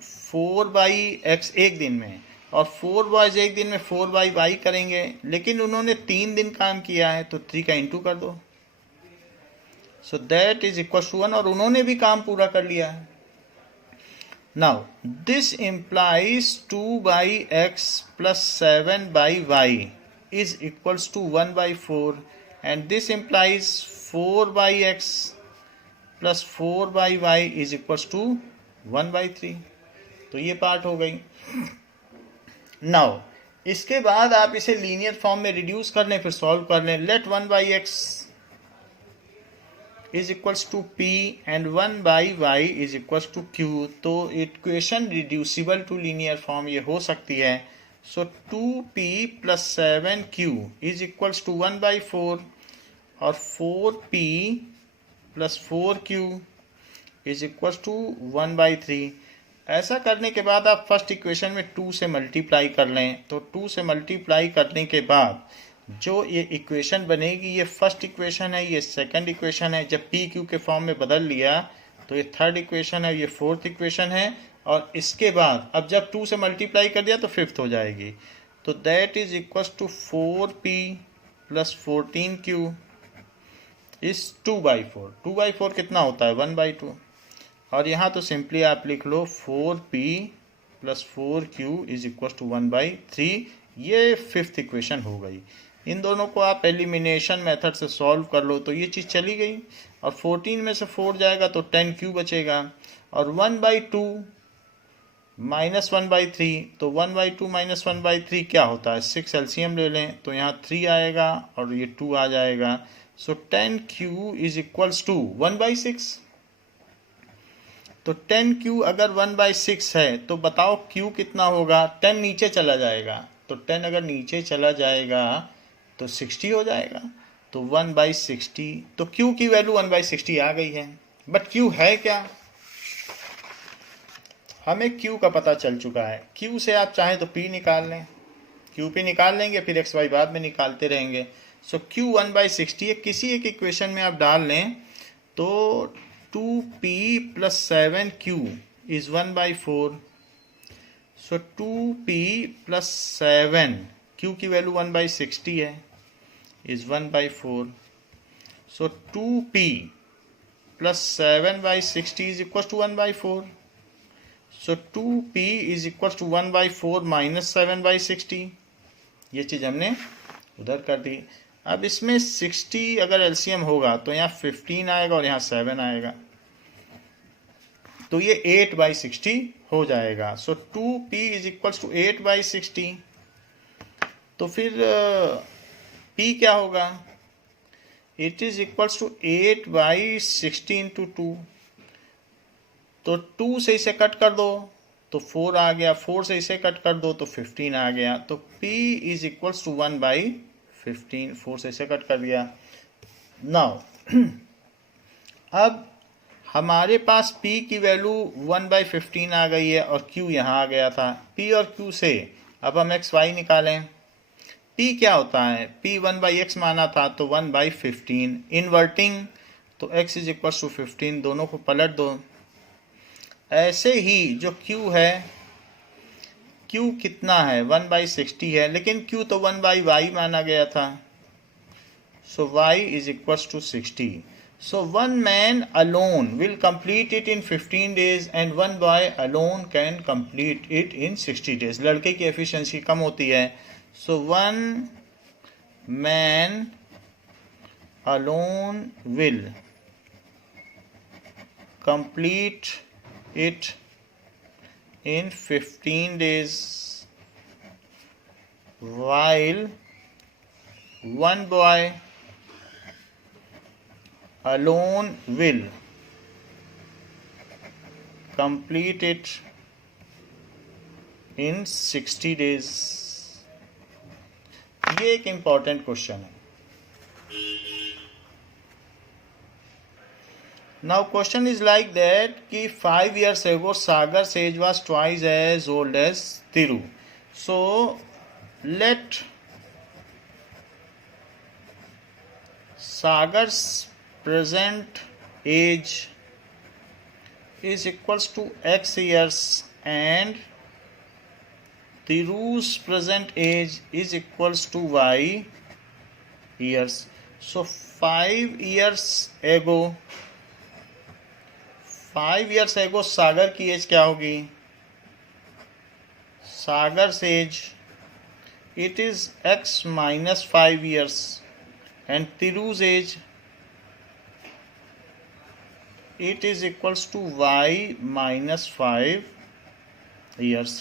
4/x एक दिन में, और 4 boys एक दिन में 4/y करेंगे। लेकिन उन्होंने 3 दिन काम किया है तो 3 का इंटू कर दो। So that is equal to 1 और उन्होंने भी काम पूरा कर लिया है। Now this implies 2/x + 7/y is equals to 1/4 and this implies 4/x + 4/y is equals to 1/3। तो ये पार्ट हो गई। नाउ इसके बाद आप इसे लीनियर फॉर्म में रिड्यूस कर लें, फिर सॉल्व कर लें। Let 1/x is equals to P and 1 by Y is equals to Q. तो equation reducible to linear form ये हो सकती है। So 2p plus 7q is equals to 1 by 4 और 4p plus 4q is equals to 1 by 3। ऐसा करने के बाद आप फर्स्ट इक्वेशन में 2 से मल्टीप्लाई कर लें। तो 2 से मल्टीप्लाई करने के बाद जो ये इक्वेशन बनेगी ये फर्स्ट इक्वेशन है, ये सेकंड इक्वेशन है। जब पी क्यू के फॉर्म में बदल लिया तो ये थर्ड इक्वेशन है, ये फोर्थ इक्वेशन है। और इसके बाद अब जब 2 से मल्टीप्लाई कर दिया तो फिफ्थ हो जाएगी। तो that is equals to 4p plus 14q is 2/4। 2/4 कितना होता है? 1/2। और यहाँ तो सिंपली आप लिख लो 4p plus 4q is equal to 1/3। ये फिफ्थ इक्वेशन हो गई। इन दोनों को आप एलिमिनेशन मेथड से सॉल्व कर लो तो ये चीज़ चली गई। और 14 में से 4 जाएगा तो 10q बचेगा। और 1/2 माइनस 1/3, तो 1/2 माइनस 1/3 क्या होता है? 6 एलसीएम ले लें तो यहाँ 3 आएगा और ये 2 आ जाएगा। सो 10q इज इक्वल्स टू 1/6। तो 10q अगर 1/6 है तो बताओ q कितना होगा? 10 नीचे चला जाएगा, तो 10 अगर नीचे चला जाएगा तो 60 हो जाएगा। तो 1/60, तो q की वैल्यू 1/60 आ गई है। बट q है क्या? हमें q का पता चल चुका है। q से आप चाहें तो p निकाल लें, q निकाल लेंगे, फिर xy बाद में निकालते रहेंगे। सो q 1/60 है। किसी एक इक्वेशन में आप डाल लें तो 2p plus 7q is 1/4। So 2p plus 7, q की वैल्यू 1/60 है, is 1/4। So 2p plus 7/60 is equal to 1/4। So 2p is equal to 1/4 minus 7/60। ये चीज़ हमने उधर कर दी। अब इसमें 60 अगर एलसीएम होगा तो यहाँ 15 आएगा और यहाँ 7 आएगा, तो ये 8/60 हो जाएगा। So 2p is equal to 8/60। तो फिर p क्या होगा? It is equal to 8/60 into 2। तो 2 से इसे कट कर दो तो 4 आ गया, 4 से इसे कट कर दो तो 15 आ गया। तो p इज इक्वल टू 1/15। 4 से इसे कट कर दिया। नाउ अब हमारे पास p की वैल्यू 1/15 आ गई है और q यहाँ आ गया था। p और q से अब हम xy निकालें। p क्या होता है? p 1/x माना था तो 1/15। इन्वर्टिंग तो x इज इक्वल टू 15, दोनों को पलट दो। ऐसे ही जो q है, q कितना है? 1/60 है, लेकिन q तो 1/y माना गया था। So y is equal to 60। So one man alone will complete it in 15 days and one boy alone can complete it in 60 days. लड़के की एफिशिएंसी कम होती है। So one man alone will complete it in 15 days while one boy alone will complete it in 60 days। ये एक important question है। Now question is like that कि 5 years ago Sagar's age was twice as old as Thiru. So let Sagar's present age is equals to x years and Thiru's present age is equals to y years. So 5 years ago सागर की age क्या होगी? Sagar's age it is x minus 5 years and Thiru's age it is equals to y minus 5 years.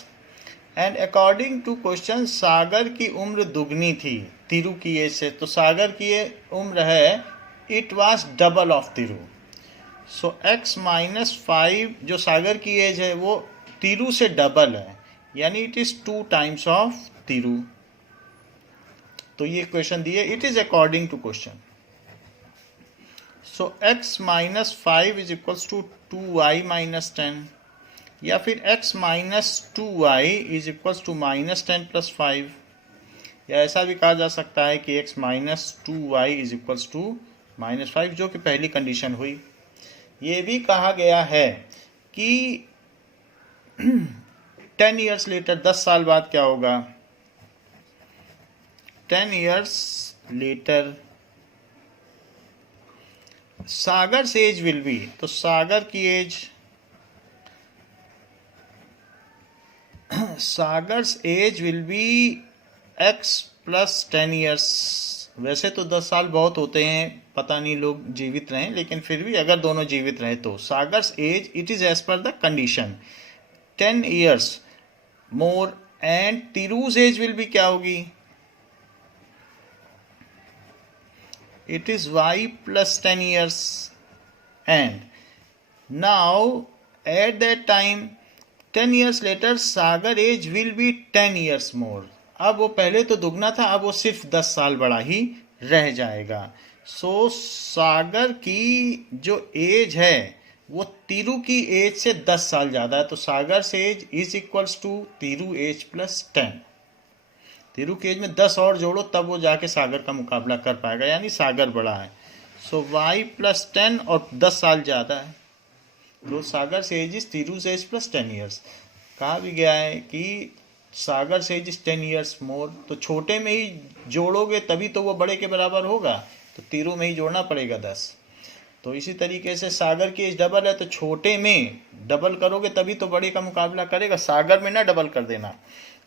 And according to question Sagar की उम्र दुगनी थी तिरु की as से। तो सागर की उम्र है it was double of Tiru. So x minus 5 जो सागर की एज है वो तिरु से डबल है, यानी इट इज 2 times ऑफ तिरु. तो ये क्वेश्चन दिए, it is according to question. So x minus 5 is equals to 2y minus 10, या फिर x minus 2y is equals to minus 10 plus 5, या ऐसा भी कहा जा सकता है कि x minus 2y is equals to minus 5, जो कि पहली कंडीशन हुई. ये भी कहा गया है कि 10 years later, 10 साल बाद क्या होगा. 10 years later Sagar's age will be, तो सागर की age, Sagar's age will be x plus 10 years. वैसे तो 10 साल बहुत होते हैं, पता नहीं लोग जीवित रहें, लेकिन फिर भी अगर दोनों जीवित रहे तो Sagar's age, it is as per the condition 10 years more. And Tiru's age will be क्या होगी, it is y plus 10 years. And now at that time 10 years later Sagar age will be 10 years more. अब वो पहले तो दुगना था, अब वो सिर्फ 10 साल बड़ा ही रह जाएगा. सो सागर की जो एज है वो तिरु की एज से 10 साल ज़्यादा है. तो Sagar age is equals to Tiru age plus 10. Tiru की एज में 10 और जोड़ो तब वो जाके सागर का मुकाबला कर पाएगा, यानी सागर बड़ा है. सो y plus 10 और 10 साल ज़्यादा है, तो Sagar age is Tiru age plus 10 years. कहा भी गया है कि सागर से इज 10 years मोर. तो छोटे में ही जोड़ोगे तभी तो वो बड़े के बराबर होगा, तो तिरु में ही जोड़ना पड़ेगा 10. तो इसी तरीके से सागर की एज डबल है, तो छोटे में डबल करोगे तभी तो बड़े का मुकाबला करेगा, सागर में ना डबल कर देना.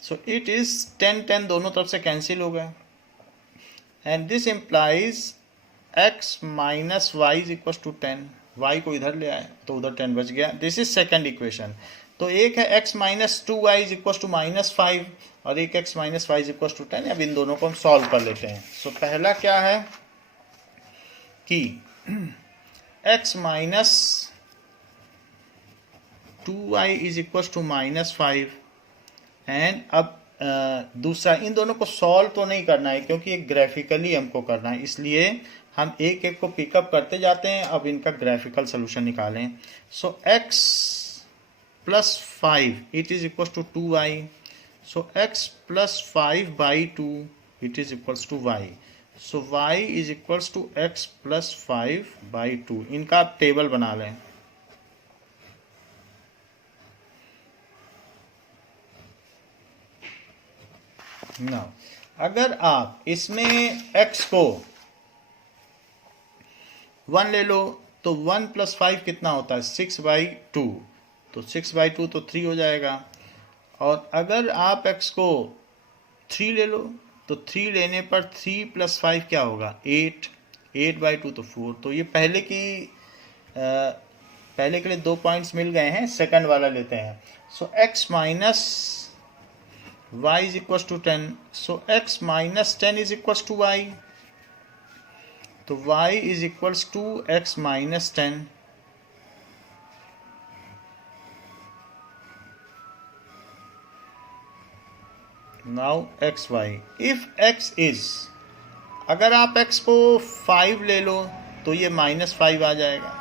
सो इट इज 10 दोनों तरफ से कैंसिल हो गए. And this implies x minus y is equals to 10. y को इधर ले आए तो उधर 10 बच गया. This is second equation. तो एक है x minus 2y is equals to minus 5 और एक x minus y is equals to 10. अब इन दोनों को हम सॉल्व कर लेते हैं. सो पहला क्या है कि x minus 2y is equals to minus 5. And अब दूसरा, इन दोनों को सॉल्व तो नहीं करना है क्योंकि एक ग्राफिकली हमको करना है, इसलिए हम एक एक को पिकअप करते जाते हैं. अब इनका ग्राफिकल सोल्यूशन निकालें. सो x plus 5 it is equals to 2y. So x plus 5 by 2 it is equals to y. So y is equals to x plus 5 by 2. इनका आप टेबल बना लें. Now अगर आप इसमें x को 1 ले लो तो 1 plus 5 कितना होता है, 6 by 2. तो 6 by 2 तो 3 हो जाएगा. और अगर आप x को 3 ले लो तो 3 लेने पर 3 plus 5 क्या होगा, 8. 8 by 2 तो 4. तो ये पहले के लिए 2 पॉइंट्स मिल गए हैं. सेकंड वाला लेते हैं. So x minus y is equals to 10. So x minus 10 is equals to y. तो y is equals to x minus 10. Now xy. If x is, अगर आप x को 5 ले लो तो ये -5 आ जाएगा,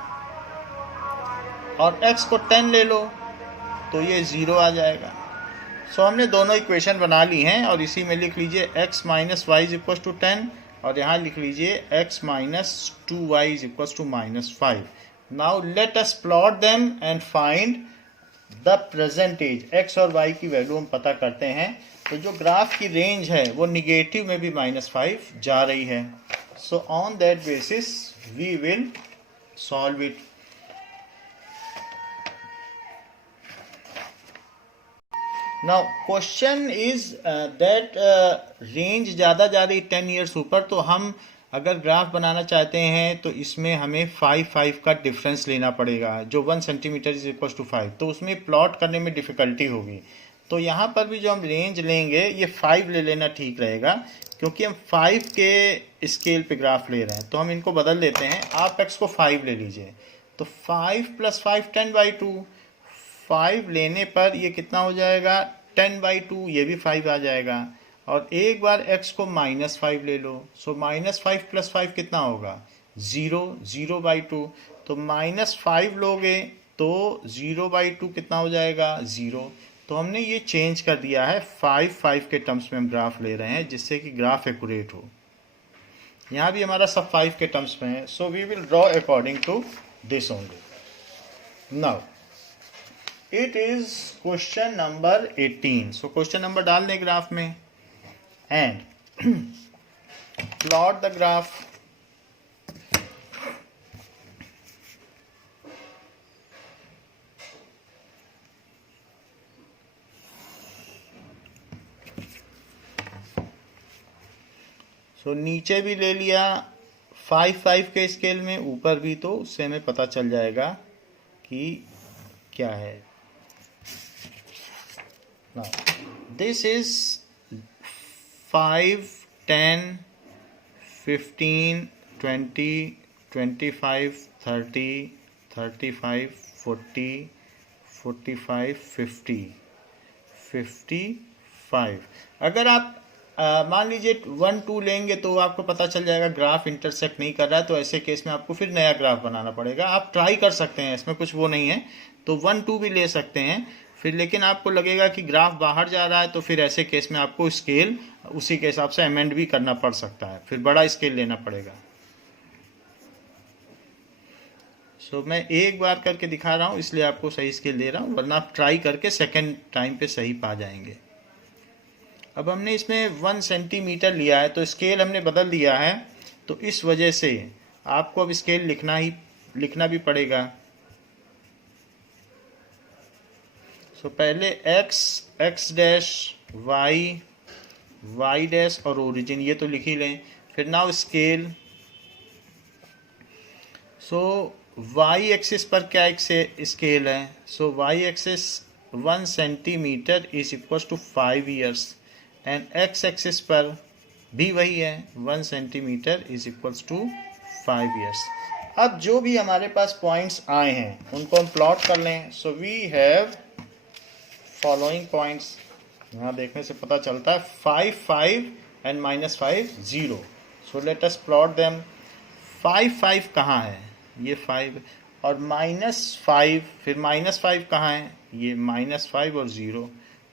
और x को 10 ले लो तो ये 0 आ जाएगा. सो हमने दोनों इक्वेशन बना ली हैं और इसी में लिख लीजिए x minus y is equals to 10 और यहाँ लिख लीजिए x minus 2y is equals to -5. Now let us plot them and find the percentage. x और y की वैल्यू हम पता करते हैं. तो जो ग्राफ की रेंज है वो निगेटिव में भी -5 जा रही है. So on that basis we will solve it. Now question is that range ज़्यादा जा रही 10 ईयर्स ऊपर, तो हम अगर ग्राफ बनाना चाहते हैं तो इसमें हमें 5 का डिफरेंस लेना पड़ेगा, जो 1 सेंटीमीटर इज इक्वल टू 5. तो उसमें प्लॉट करने में डिफ़िकल्टी होगी. तो यहाँ पर भी जो हम रेंज लेंगे ये 5 ले लेना ठीक रहेगा, क्योंकि हम 5 के स्केल पे ग्राफ ले रहे हैं। तो हम इनको बदल देते हैं, आप x को 5 ले लीजिए, तो 5 + 5 10/2, 5 लेने पर ये कितना हो जाएगा 10/2, ये भी 5 आ जाएगा। और एक बार x को -5 ले लो, सो -5 + 5 कितना होगा 0, 0/2। तो -5 लोगे तो 0/2 कितना हो जाएगा 0। तो हमने ये चेंज कर दिया है, 5 के टर्म्स में हम ग्राफ ले रहे हैं, जिससे कि ग्राफ एक्यूरेट हो। यहाँ भी हमारा सब 5 के टर्म्स में है, so we will draw according to this only. Now it is question number 18। So question number डाल दें ग्राफ में and plot the graph. So नीचे भी ले लिया 5 के स्केल में, ऊपर भी, तो उससे हमें पता चल जाएगा कि क्या है। Now this is 5, 10, 15, 20, 25, 30, 35, 40, 45, 50, 55। अगर आप मान लीजिए 1, 2 लेंगे तो आपको पता चल जाएगा ग्राफ इंटरसेक्ट नहीं कर रहा है, तो ऐसे केस में आपको फिर नया ग्राफ बनाना पड़ेगा। आप ट्राई कर सकते हैं, इसमें कुछ वो नहीं है, तो 1, 2 भी ले सकते हैं फिर, लेकिन आपको लगेगा कि ग्राफ बाहर जा रहा है तो फिर ऐसे केस में आपको स्केल उसी के हिसाब से अमेंड भी करना पड़ सकता है, फिर बड़ा स्केल लेना पड़ेगा। सो मैं एक बार करके दिखा रहा हूँ, इसलिए आपको सही स्केल दे रहा हूँ, वरना आप ट्राई करके सेकेंड टाइम पे सही पा जाएंगे। अब हमने इसमें 1 सेंटीमीटर लिया है, तो स्केल हमने बदल दिया है, तो इस वजह से आपको अब स्केल लिखना भी पड़ेगा। सो पहले x डैश y डैश और ओरिजिन, ये तो लिख ही लें। फिर now scale. So y axis पर क्या एक से स्केल है, so y axis 1 centimetre is equal to 5 years, and x axis पर भी वही है, 1 centimetre is equals to 5 years. अब जो भी हमारे पास पॉइंट्स आए हैं उनको हम प्लॉट कर लें। So we have following points, यहाँ देखने से पता चलता है 5, 5 and -5 0। So let us plot them. 5, 5 कहाँ है, ये 5, और -5, फिर -5 कहाँ है, ये -5 और 0,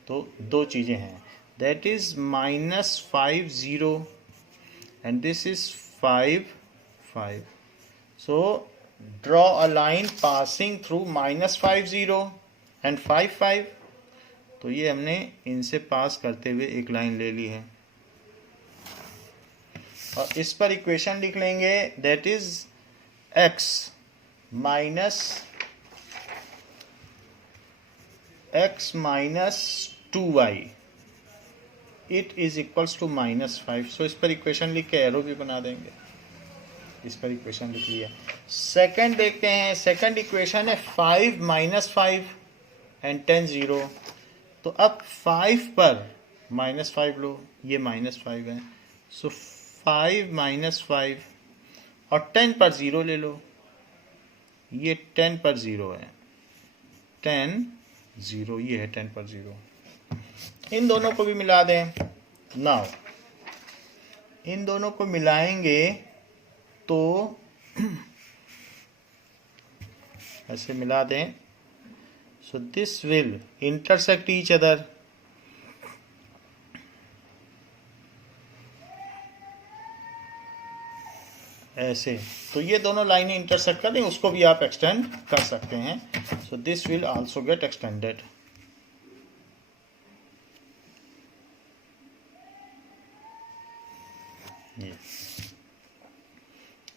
तो दो चीज़ें हैं, that is -5 0 and this is 5 5। so draw a line passing through -5 0 and 5 5। तो ये हमने इनसे पास करते हुए एक लाइन ले ली है, और इस पर इक्वेशन लिख लेंगे, that is x minus 2y it is equals to -5। So इस पर इक्वेशन लिख के एरो भी बना देंगे, इस पर इक्वेशन लिख लिया। सेकंड देखते हैं, सेकंड इक्वेशन है 5 -5 एंड 10 0। तो अब 5 पर -5 लो, ये -5 है, सो 5 -5, और 10 पर 0 ले लो, ये 10 पर 0 है, 10 0, ये है 10 पर 0। इन दोनों को भी मिला दें। नाउ इन दोनों को मिलाएंगे तो ऐसे मिला दें, so this will intersect each other. ऐसे, तो ये दोनों लाइनें इंटरसेक्ट कर दें, उसको भी आप एक्सटेंड कर सकते हैं। So this will also get extended.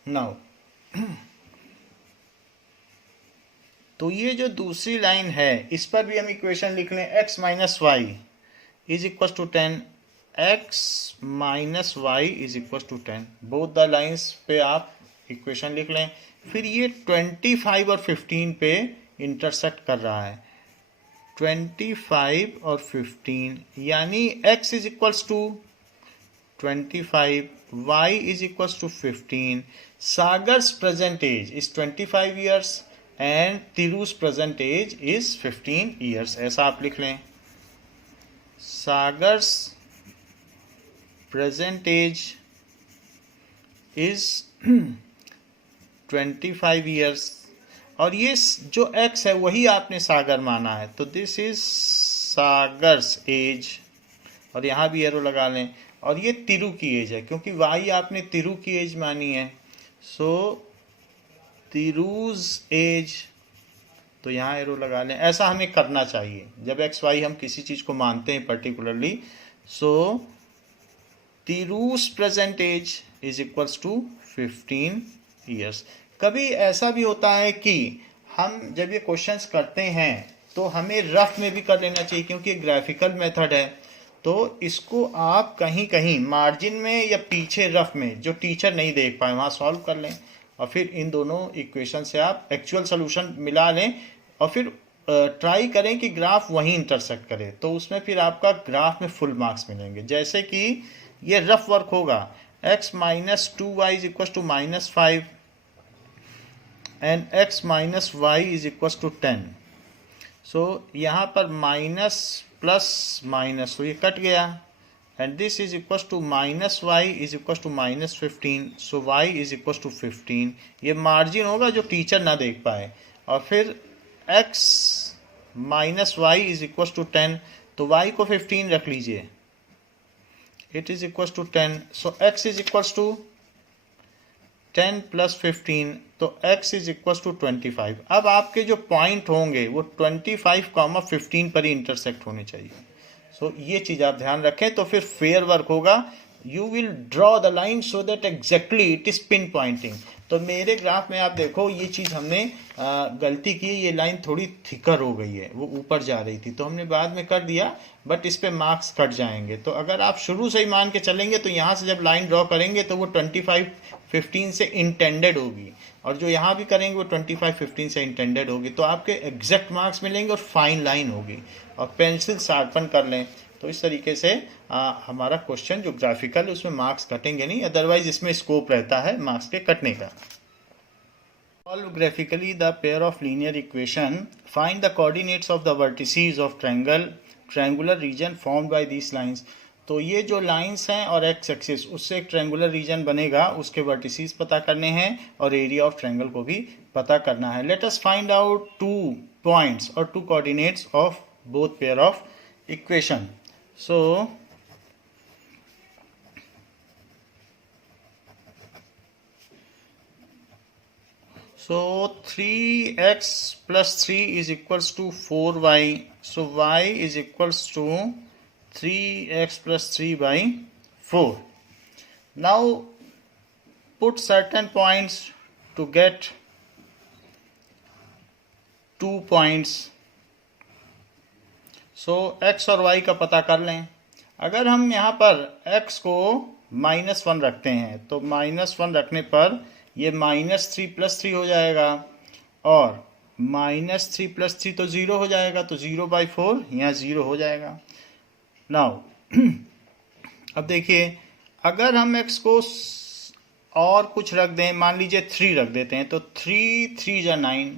Now तो ये जो दूसरी लाइन है इस पर भी हम इक्वेशन लिख लें, x - y is equal to 10, x - y is equal to 10। Both the lines पे आप इक्वेशन लिख लें। फिर ये 25 और 15 पे इंटरसेक्ट कर रहा है, 25 और 15, यानी x is equals to 25, y is equals to 15. Sagar's present age is 25 years and Tiru's present age is 15 years. ऐसा आप लिख लें. Sagar's present age is 25 years और ये जो x है वही आपने सागर माना है, तो दिस इज सागर्स एज और यहाँ भी एरो लगा लें. और ये तिरु की एज है क्योंकि वाई आपने तिरु की एज मानी है, सो तिरुज एज, तो यहाँ एरो लगा लें. ऐसा हमें करना चाहिए जब एक्स वाई हम किसी चीज़ को मानते हैं particularly. So Tiru's present age is equals to 15 years. कभी ऐसा भी होता है कि हम जब ये क्वेश्चंस करते हैं तो हमें रफ में भी कर लेना चाहिए क्योंकि ग्राफिकल मेथड है, तो इसको आप कहीं कहीं मार्जिन में या पीछे रफ में जो टीचर नहीं देख पाए वहाँ सॉल्व कर लें और फिर इन दोनों इक्वेशन से आप एक्चुअल सोल्यूशन मिला लें और फिर ट्राई करें कि ग्राफ वहीं इंटरसेक्ट करे, तो उसमें फिर आपका ग्राफ में फुल मार्क्स मिलेंगे. जैसे कि ये रफ वर्क होगा, x minus 2y is equal to -5 and x minus y is equal to 10. So यहाँ पर माइनस प्लस माइनस तो ये कट गया and this is equal to minus y is equal to -15. So y is equal to 15. ये margin होगा जो teacher ना देख पाए. और फिर x minus y is equal to 10, तो y को 15 रख लीजिए, it is equal to 10. So x is equal to 10 plus 15, तो x इज इक्वल टू 25. अब आपके जो पॉइंट होंगे वो 25, 15 पर ही इंटरसेक्ट होने चाहिए. सो ये चीज़ आप ध्यान रखें, तो फिर फेयर वर्क होगा. You will draw the line so that exactly it is pinpointing. तो मेरे ग्राफ में आप देखो ये चीज़ हमने गलती की, ये लाइन थोड़ी थिकर हो गई है, वो ऊपर जा रही थी तो हमने बाद में कर दिया, बट इस पे मार्क्स कट जाएंगे. तो अगर आप शुरू से ही मान के चलेंगे तो यहाँ से जब लाइन ड्रॉ करेंगे तो वो 25, 15 से इंटेंडेड होगी और जो यहाँ भी करेंगे वो 25, 15 से इंटेंडेड होगी, तो आपके एग्जैक्ट मार्क्स मिलेंगे और फाइन लाइन होगी. और पेंसिल शार्पन कर लें, तो इस तरीके से हमारा क्वेश्चन जो ग्राफिकल है उसमें मार्क्स कटेंगे नहीं, अदरवाइज इसमें स्कोप रहता है मार्क्स के कटने का. Solve graphically the pair of linear equation, find the coordinates of the vertices of triangular region formed by these lines. तो ये जो लाइंस हैं और एक्स एक्सिस उससे एक ट्रायंगुलर रीजन बनेगा, उसके वर्टिसेस पता करने हैं और एरिया ऑफ ट्रायंगल को भी पता करना है. Let us find out 2 points और 2 coordinates of both pair of equation. So 3x plus 3 is equals to 4y. So y is equals to 3x plus 3 by 4. Now put certain points to get 2 points. So x और y का पता कर लें. अगर हम यहाँ पर x को -1 रखते हैं तो -1 रखने पर ये -3 + 3 हो जाएगा और -3 + 3 तो 0 हो जाएगा, तो 0/4 यहाँ 0 हो जाएगा. नाउ अब देखिए, अगर हम x को और कुछ रख दें, मान लीजिए 3 रख देते हैं, तो 3 3 जा 9,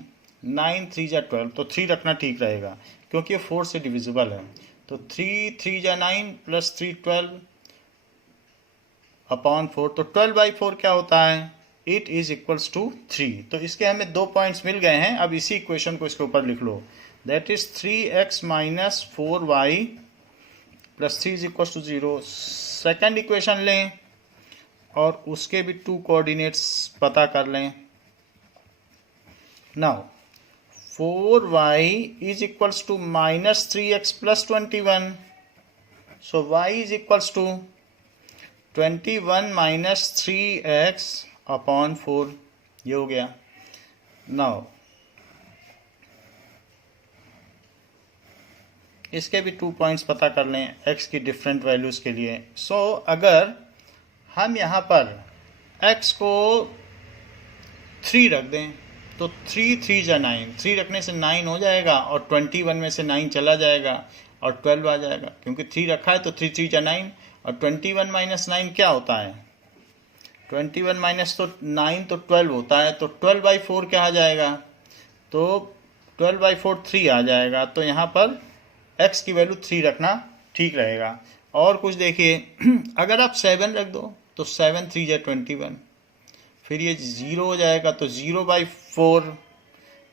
9 3 जा 12, तो 3 रखना ठीक रहेगा क्योंकि ये 4 से डिविजिबल है. तो 3 3 जा 9 + 3 12 अपॉन 4, तो 12/4 क्या होता है, इट इज इक्वल्स टू 3. तो इसके हमें 2 पॉइंट्स मिल गए हैं. अब इसी इक्वेशन को इसके ऊपर लिख लो, that is 3x - 4y + 3 is equals to 0. Second equation लें और उसके भी 2 कोऑर्डिनेट्स पता कर लें. Now 4y is equals to -3x + 21. So y is equals to 21 - 3x upon 4. ये हो गया. Now इसके भी 2 पॉइंट्स पता कर लें x की डिफरेंट वैल्यूज़ के लिए. So अगर हम यहाँ पर x को 3 रख दें तो 3 3 जा 9, 3 रखने से 9 हो जाएगा और 21 में से 9 चला जाएगा और 12 आ जाएगा, क्योंकि 3 रखा है तो 3 3 जा 9 और 21 माइनस 9 क्या होता है? 21 माइनस तो 9 तो 12 होता है, तो 12/4 क्या आ जाएगा? तो 12/4 3 आ जाएगा। तो यहाँ पर x की वैल्यू 3 रखना ठीक रहेगा। और कुछ देखिए, अगर आप 7 रख दो तो 7 3 जा 21, फिर ये 0 हो जाएगा तो 0/4,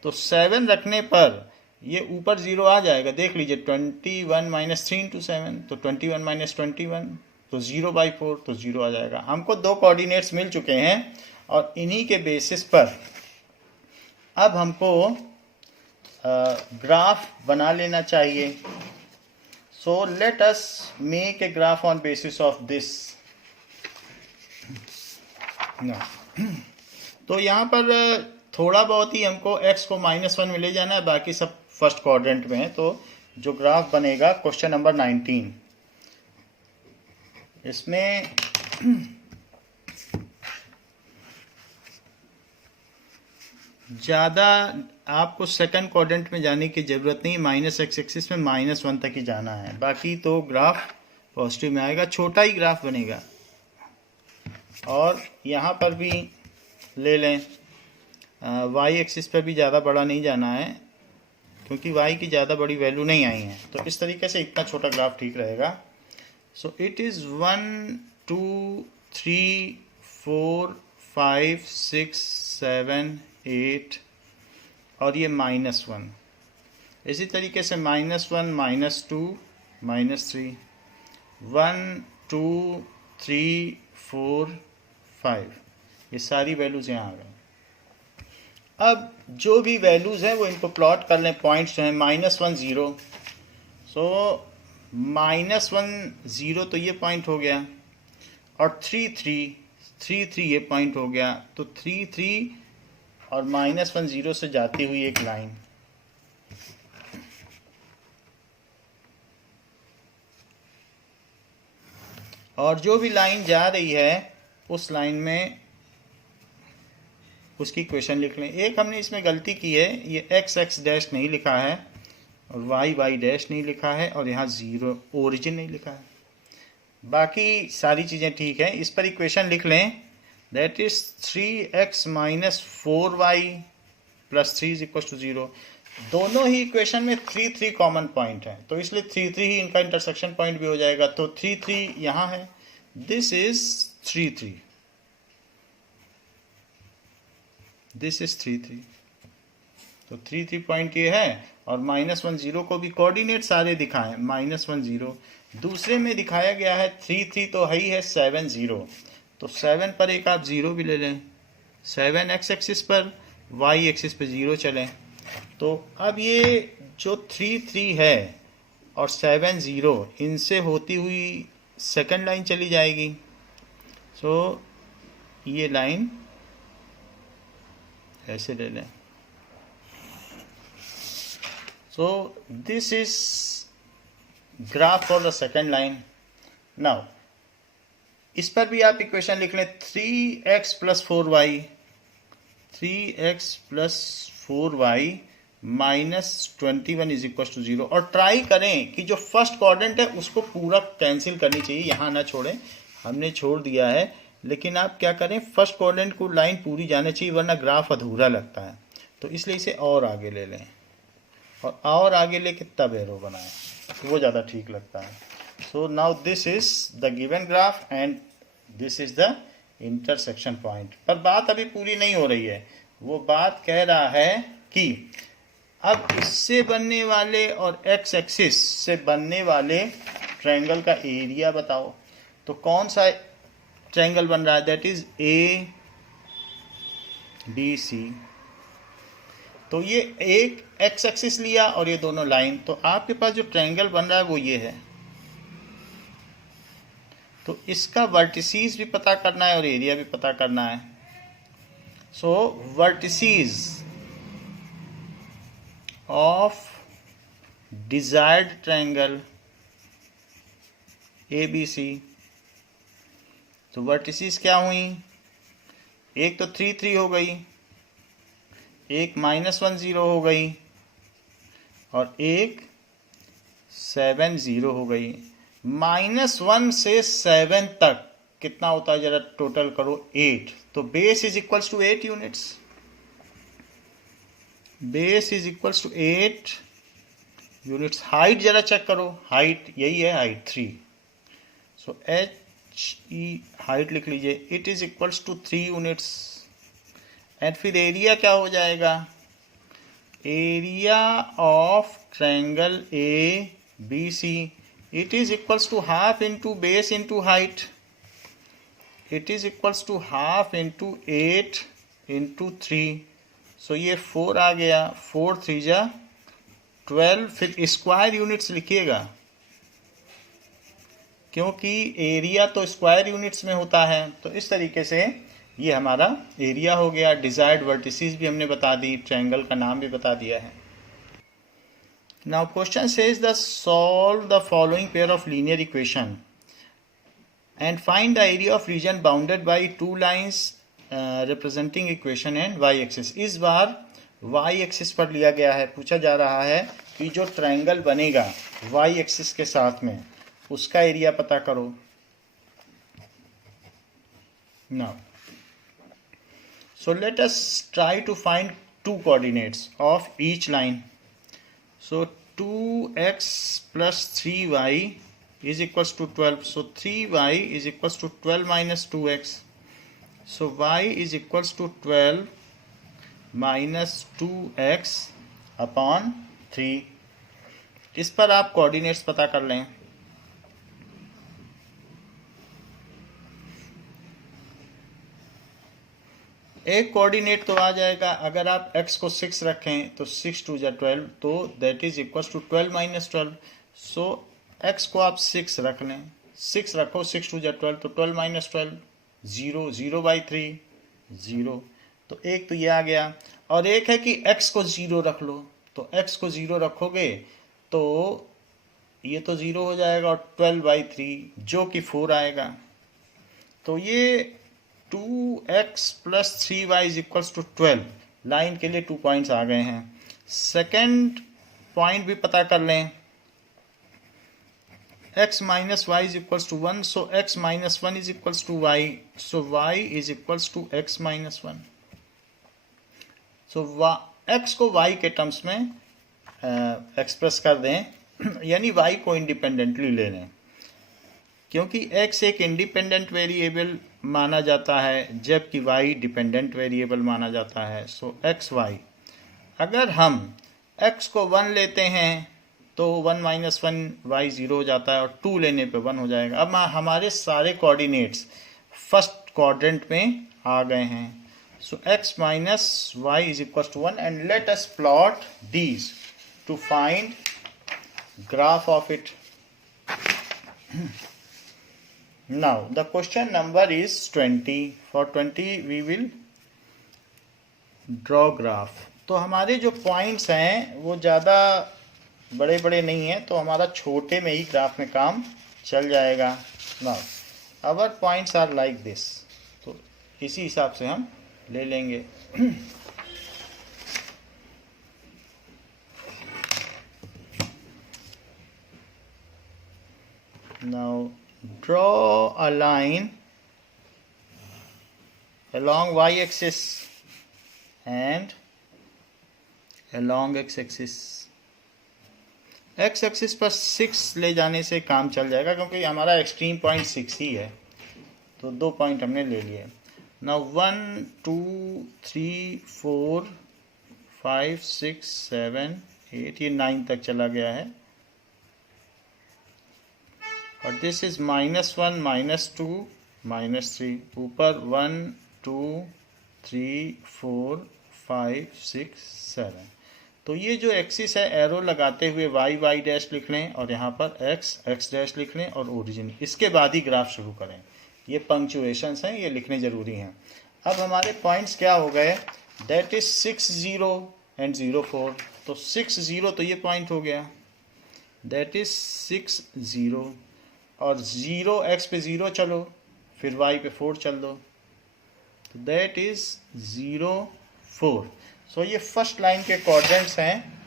तो 7 रखने पर ये ऊपर 0 आ जाएगा। देख लीजिए 21 माइनस 3 इंटू 7, तो 21 माइनस 21, तो 0/4, तो 0 आ जाएगा। हमको दो कोऑर्डिनेट्स मिल चुके हैं और इन्हीं के बेसिस पर अब हमको ग्राफ बना लेना चाहिए। सो let us make a graph on basis of this. तो यहाँ पर थोड़ा बहुत ही हमको x को -1 में ले जाना है, बाकी सब फर्स्ट क्वाड्रेंट में है। तो जो ग्राफ बनेगा क्वेश्चन नंबर 19, इसमें ज़्यादा आपको सेकंड क्वाड्रेंट में जाने की ज़रूरत नहीं, -x एक्सिस में -1 तक ही जाना है, बाकी तो ग्राफ पॉजिटिव में आएगा, छोटा ही ग्राफ बनेगा। और यहाँ पर भी ले लें, y एक्सिस पर भी ज़्यादा बड़ा नहीं जाना है, क्योंकि y की ज़्यादा बड़ी वैल्यू नहीं आई है। तो इस तरीके से इतना छोटा ग्राफ ठीक रहेगा। सो इट इज़ 1 2 3 4 5 6 7 8 और ये -1। इसी तरीके से -1 -2 -3 1 2 3 4 5, ये सारी वैल्यूज़ यहाँ आ गई। अब जो भी वैल्यूज़ हैं वो इनको प्लॉट कर लें। पॉइंट्स जो हैं -1 0, सो -1 0 तो ये पॉइंट हो गया, और 3 3 ये पॉइंट हो गया। तो 3 3 और -1 0 से जाती हुई एक लाइन, और जो भी लाइन जा रही है उस लाइन में उसकी इक्वेशन लिख लें। एक हमने इसमें गलती की है, ये x x डैश नहीं लिखा है और y y डैश नहीं लिखा है और यहाँ 0 ओरिजिन नहीं लिखा है। बाकी सारी चीज़ें ठीक हैं। इस पर इक्वेशन लिख लें, that is 3x minus 4y plus 3 is equal to 0। दोनों ही इक्वेशन में 3 3 कॉमन पॉइंट है, तो इसलिए 3 3 ही इनका इंटरसेक्शन पॉइंट भी हो जाएगा। तो 3 3 यहाँ है, दिस इज 3 3, दिस इज 3 3। तो 3 3 पॉइंट ये है, और -1 0 को भी कोऑर्डिनेट सारे दिखाएं। -1 0 दूसरे में दिखाया गया है, 3 3 तो है ही है, 7 0, तो 7 पर एक आप 0 भी ले लें। 7 x एक्सिस पर, y एक्सिस पर 0 चलें। तो अब ये जो 3 3 है और 7 0, इनसे होती हुई सेकंड लाइन चली जाएगी। सो ये लाइन ऐसे ले लें। So this is graph for the second line. Now इस पर भी आप इक्वेशन लिख लें, 3x plus 4y, 3x plus 4y minus 21 is equal to 0। और ट्राई करें कि जो फर्स्ट क्वाड्रेंट है उसको पूरा कैंसिल करनी चाहिए, यहाँ ना छोड़ें। हमने छोड़ दिया है, लेकिन आप क्या करें, फर्स्ट क्वाड्रेंट को लाइन पूरी जानी चाहिए, वरना ग्राफ अधूरा लगता है। तो इसलिए इसे और आगे ले लें, और आगे लेके तब एरो बनाएं, वो ज़्यादा ठीक लगता है। So now this is the given graph and this is the intersection point. पर बात अभी पूरी नहीं हो रही है। वो बात कह रहा है कि अब इससे बनने वाले और x एक्सिस से बनने वाले ट्रायंगल का एरिया बताओ। तो कौन सा ट्रायंगल बन रहा है, दैट इज ABC। तो ये एक x एक्सिस लिया और ये दोनों लाइन, तो आपके पास जो ट्रायंगल बन रहा है वो ये है। तो इसका वर्टिसीज भी पता करना है और एरिया भी पता करना है। So vertices of desired triangle ABC, तो वर्टिसीज क्या हुई, एक तो 3 3 हो गई, एक -1 0 हो गई और एक 7 0 हो गई। -1 से 7 तक कितना होता है, जरा टोटल करो 8। तो base is equals to 8 units. Base is equals to 8 units. Height जरा चेक करो, हाइट यही है, हाइट 3। सो HE हाइट लिख लीजिए, it is equals to 3 units. And फिर एरिया क्या हो जाएगा, area of triangle ABC, it is equals to half into base into height. It is equals to half into 8 into 3। So ये 4 आ गया, 4 3 जा 12। फिर स्क्वायर यूनिट्स लिखिएगा, क्योंकि एरिया तो स्क्वायर यूनिट्स में होता है। तो इस तरीके से ये हमारा एरिया हो गया। डिजायर्ड वर्टिसेस भी हमने बता दी, ट्रायंगल का नाम भी बता दिया है। Now question says the solve the following pair of linear equation and find the area of region bounded by two lines representing equation and y axis. इस बार वाई एक्सिस पर लिया गया है। पूछा जा रहा है कि जो ट्रायंगल बनेगा वाई एक्सिस के साथ में, उसका एरिया पता करो। Now so let us try to find two coordinates of each line. So 2x plus 3y is equals to 12. So 3y is equals to 12 minus 2x. So y is equals to 12 minus 2x upon 3. इस पर आप coordinates पता कर लें। एक coordinate तो आ जाएगा, अगर आप x को 6 रखें तो 6 2 जा 12, तो that is equals to 12 minus 12। So x को आप 6 रख लें, 6 रखो, 6 2 जा 12, तो 12 माइनस 12 0, 0 बाई 3 0। तो एक तो ये आ गया। और एक है कि x को 0 रख लो, तो x को 0 रखोगे तो ये तो 0 हो जाएगा और 12 बाई 3 जो कि 4 आएगा। तो ये 2x plus 3y is equals to 12। Line के लिए 2 पॉइंट्स आ गए हैं। सेकंड पॉइंट भी पता कर लें, x minus y is equals to 1। So x minus 1 is equals to y। So y is equals to x minus 1। So x को y के टर्म्स में एक्सप्रेस कर दें, यानी y को इंडिपेंडेंटली ले लें, क्योंकि x एक इंडिपेंडेंट वेरिएबल माना जाता है जबकि y डिपेंडेंट वेरिएबल माना जाता है। सो एक्स वाई, अगर हम x को 1 लेते हैं तो 1 माइनस 1 y 0 हो जाता है और 2 लेने पे 1 हो जाएगा। अब हमारे सारे कोऑर्डिनेट्स फर्स्ट क्वाड्रेंट में आ गए हैं। So x minus y is equal to 1 and let us plot these to find graph of it. Now the question number is 20. For 20 we will draw graph. तो हमारे जो पॉइंट्स हैं वो ज़्यादा बड़े बड़े नहीं हैं, तो हमारा छोटे में ही ग्राफ में काम चल जाएगा। Now our points are like this. तो इसी हिसाब से हम ले लेंगे। Now draw a line along y-axis and along x-axis. x-axis पर 6 ले जाने से काम चल जाएगा, क्योंकि हमारा एक्सट्रीम पॉइंट 6 ही है। तो 2 पॉइंट हमने ले लिए। Now 1 2 3 4 5 6 7 8, ये 9 तक चला गया है। और दिस इज -1 -2 -3, ऊपर 1 2 3 4 5 6 7। तो ये जो एक्सिस है, एरो लगाते हुए y डैश लिख लें और यहाँ पर x डैश लिख लें और ओरिजिन, इसके बाद ही ग्राफ शुरू करें। ये पंक्चुएशंस हैं, ये लिखने ज़रूरी हैं। अब हमारे पॉइंट्स क्या हो गए, दैट इज 6 0 एंड 0 4। तो 6 0 तो ये पॉइंट हो गया, दैट इज 6 0, और 0 x पे 0 चलो, फिर y पे 4 चल दो, तो दैट इज 0 4। सो ये फर्स्ट लाइन के कोऑर्डिनेट्स हैं।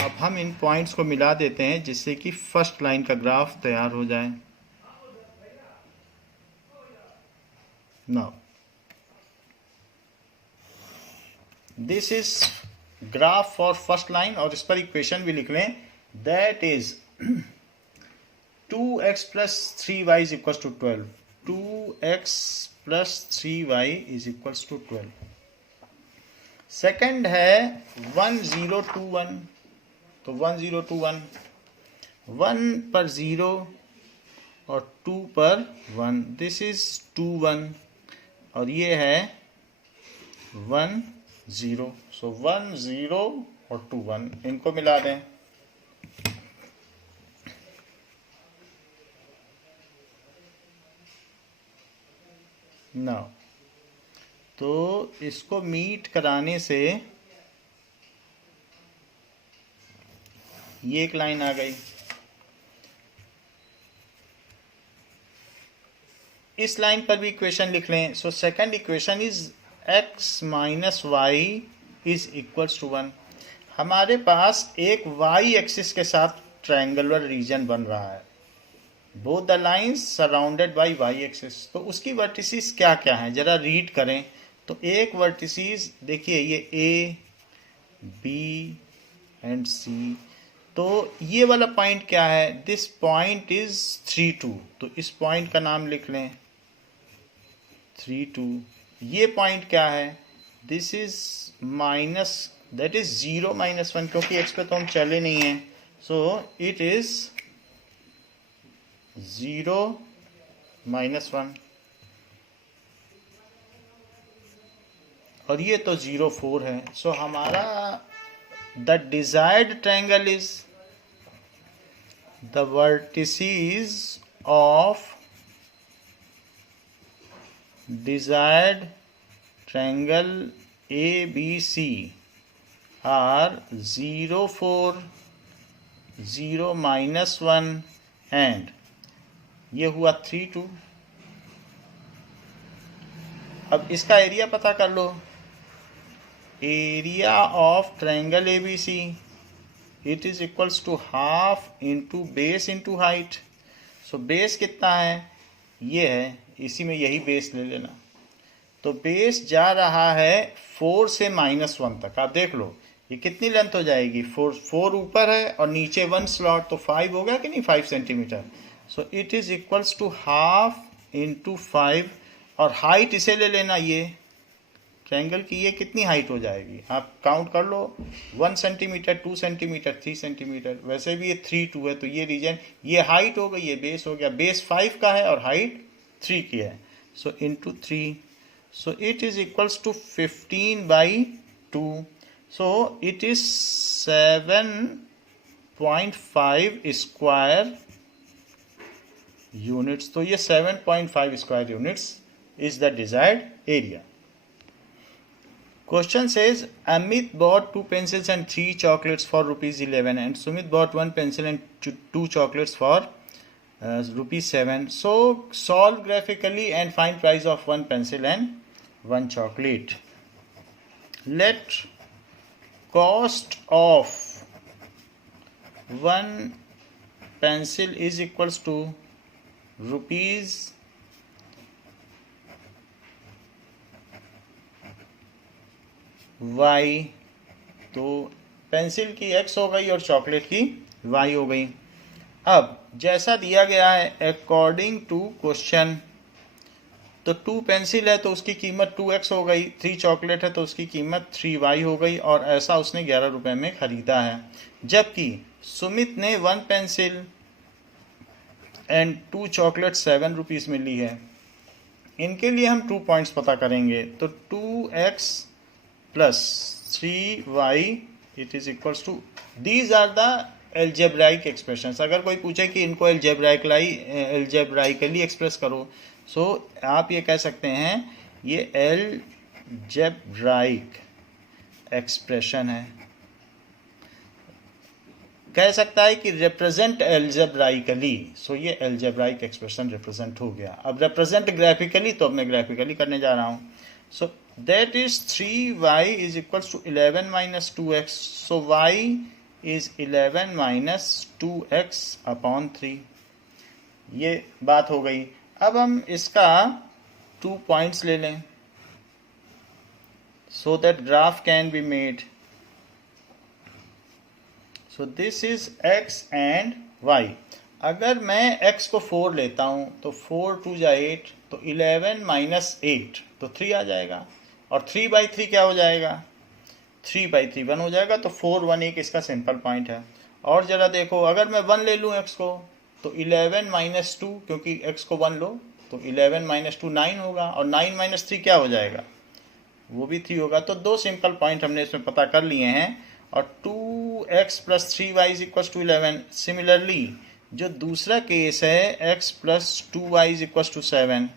अब हम इन पॉइंट्स को मिला देते हैं जिससे कि फर्स्ट लाइन का ग्राफ तैयार हो जाए। Now this is graph for first line, और इस पर इक्वेशन भी लिख लें, that is 2x plus 3y is equals to 12. 2x plus 3y is equals to 12. Second है 1021, तो 1021, 1 पर 0 और 2 पर 1, दिस इज 21, और ये है 1 0, सो 1 0 और 2 1, इनको मिला दें। नाउ तो इसको मीट कराने से ये एक लाइन आ गई। इस लाइन पर भी इक्वेशन लिख लें। So second equation is x minus y is equals to 1। हमारे पास एक y एक्सिस के साथ ट्रायंगुलर रीजन बन रहा है, both the lines surrounded by y axis. तो उसकी वर्टिसेस क्या क्या हैं जरा रीड करें। तो एक वर्टिसेस देखिए, ये ए बी एंड सी, तो ये वाला पॉइंट क्या है, दिस पॉइंट इज 3 2, तो इस पॉइंट का नाम लिख लें 3 2। ये पॉइंट क्या है, this is minus, that is 0 minus 1, क्योंकि एक्स पे तो हम चले नहीं हैं, सो इट इज 0 माइनस 1, और ये तो 0 4 है। सो हमारा the desired triangle is the vertices of desired triangle ABC are 0 4 0 minus 1 and ये हुआ 3 2। अब इसका एरिया पता कर लो, area of triangle ABC it is equals to half into base into height. So base कितना है, ये है, इसी में यही बेस ले लेना। तो बेस जा रहा है 4 से -1 तक। आप देख लो ये कितनी लेंथ हो जाएगी, 4 ऊपर है और नीचे 1 स्लॉट, तो 5 हो गया कि नहीं, 5 centimetre. So it is equals to half into 5, और हाइट इसे ले लेना, ये ट्रायंगल की ये कितनी हाइट हो जाएगी, आप काउंट कर लो, 1 सेंटीमीटर 2 सेंटीमीटर 3 सेंटीमीटर, वैसे भी ये 3 2 है, तो ये रीजन, ये हाइट हो गई, ये बेस हो गया, बेस 5 का है और हाइट 3 की है। So into 3, so it is equals to 15/2, so it is 7.5 square units. तो ये 7.5 square units is the desired area. Question says Amit bought 2 pencils and 3 chocolates for ₹11 and Sumit bought 1 pencil and 2 chocolates for ₹7. So solve graphically and find price of 1 pencil and 1 chocolate. Let cost of 1 pencil is equals to rupees y, तो pencil की x हो गई और chocolate की y हो गई। अब जैसा दिया गया है अकॉर्डिंग टू क्वेश्चन, तो 2 पेंसिल है तो उसकी कीमत 2x हो गई, 3 चॉकलेट है तो उसकी कीमत 3y हो गई, और ऐसा उसने 11 रुपए में खरीदा है। जबकि सुमित ने 1 पेंसिल एंड 2 चॉकलेट 7 रुपीस में ली है। इनके लिए हम 2 पॉइंट्स पता करेंगे। तो 2x plus 3y it is equals to, these are the algebraic expressions। अगर कोई पूछे कि इनको algebraically एक्सप्रेस करो, सो आप ये कह सकते हैं ये algebraic एक्सप्रेशन है। कह सकता है कि रिप्रेजेंट algebraically, सो ये algebraic एक्सप्रेशन रिप्रेजेंट हो गया। अब रिप्रेजेंट ग्राफिकली, तो अब मैं ग्राफिकली करने जा रहा हूँ। सो that is 3y is equals to 11 minus 2x. So y is 11 minus 2x upon 3. ये बात हो गई. अब हम इसका 2 पॉइंट्स ले लें so that graph can be made. So this is x and y. अगर मैं x को 4 लेता हूं तो 4 2 जा 8, तो 11 माइनस 8 तो 3 आ जाएगा, और 3/3 क्या हो जाएगा, 3/3 1 हो जाएगा. तो 4 1 एक इसका सिंपल पॉइंट है. और जरा देखो, अगर मैं 1 ले लूँ x को तो 11 माइनस 2, क्योंकि x को 1 लो तो 11 माइनस 2 9 होगा, और 9 माइनस 3 क्या हो जाएगा, वो भी 3 होगा. तो 2 सिंपल पॉइंट हमने इसमें पता कर लिए हैं. और 2x plus 3y is equal to 11. Similarly जो दूसरा केस है x plus 2y is equal to 7,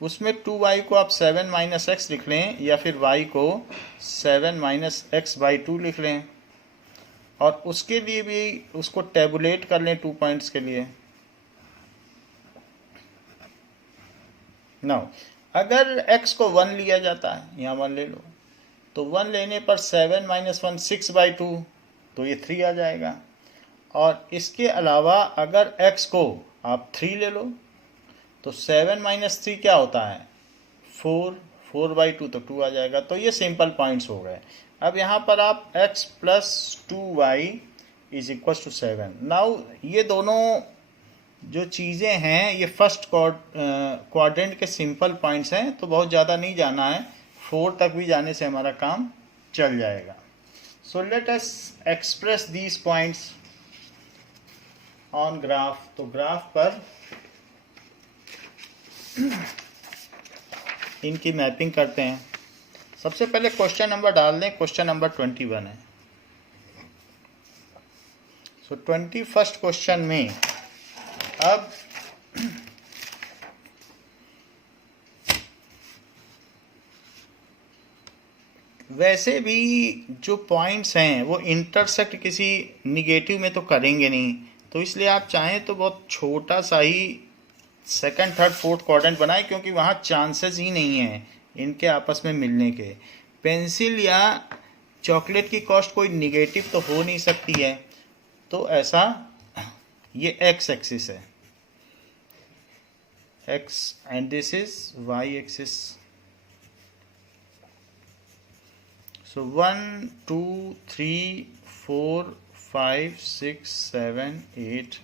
उसमें 2y को आप 7 माइनस एक्स लिख लें, या फिर y को 7 माइनस एक्स बाई 2 लिख लें, और उसके लिए भी उसको टेबुलेट कर लें 2 पॉइंट्स के लिए. नाउ अगर x को 1 लिया जाता है, यहाँ 1 ले लो, तो 1 लेने पर 7 माइनस 1 6/2, तो ये 3 आ जाएगा. और इसके अलावा अगर x को आप 3 ले लो तो 7 माइनस 3 क्या होता है, 4, 4/2, तो 2 आ जाएगा. तो ये सिंपल पॉइंट्स हो गए. अब यहाँ पर आप x plus 2y is equal to 7. Now ये दोनों जो चीज़ें हैं ये फर्स्ट क्वाड्रेंट के सिंपल पॉइंट्स हैं, तो बहुत ज़्यादा नहीं जाना है, 4 तक भी जाने से हमारा काम चल जाएगा. सो let us express these points on graph. तो ग्राफ पर इनकी मैपिंग करते हैं. सबसे पहले क्वेश्चन नंबर डाल दें. क्वेश्चन नंबर 21 है. सो 21st क्वेश्चन में अब वैसे भी जो पॉइंट्स हैं वो इंटरसेक्ट किसी निगेटिव में तो करेंगे नहीं, तो इसलिए आप चाहें तो बहुत छोटा सा ही सेकंड थर्ड फोर्थ क्वाड्रेंट बनाए, क्योंकि वहाँ चांसेस ही नहीं है इनके आपस में मिलने के. पेंसिल या चॉकलेट की कॉस्ट कोई निगेटिव तो हो नहीं सकती है, तो ऐसा ये एक्स एक्सिस है, x, and this is y axis. So 1 2 3 4 5 6 7 8,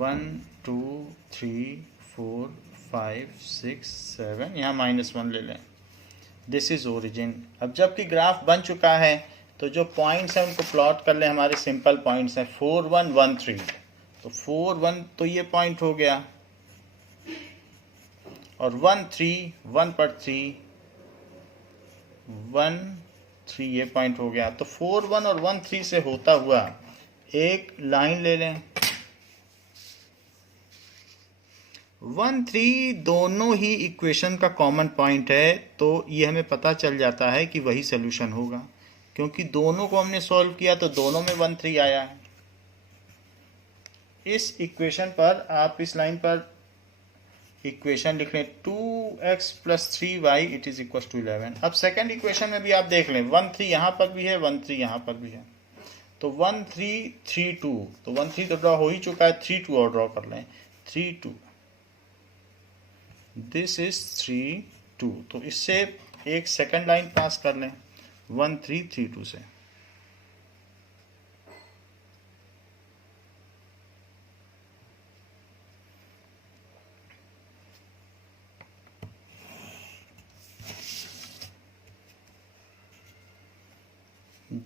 1 2 3 4 5 6 7, यहाँ -1 ले लें. This is origin. अब जबकि ग्राफ बन चुका है तो जो पॉइंट्स हैं उनको प्लॉट कर लें. हमारे सिंपल पॉइंट्स हैं 4 1 1 3, तो 4 1 तो ये पॉइंट हो गया, और 1 3 1 पर 3 1 3 ये पॉइंट हो गया. तो 4 1 और 1 3 से होता हुआ एक लाइन ले लें. 1 3 दोनों ही इक्वेशन का कॉमन पॉइंट है, तो ये हमें पता चल जाता है कि वही सोल्यूशन होगा, क्योंकि दोनों को हमने सॉल्व किया तो दोनों में 1 3 आया है. इस इक्वेशन पर आप इस लाइन पर इक्वेशन लिख लें 2x plus 3y it is equal to 11. अब सेकेंड इक्वेशन में भी आप देख लें 1 3 यहाँ पर भी है, 1 3 यहाँ पर भी है, तो 1 3 3 2, तो 1 3 तो ड्रॉ हो ही चुका है, 3 2 और ड्रॉ कर लें, 3 2, दिस इज 3 2. तो इससे एक सेकंड लाइन पास कर लें 1 3 3 2 से.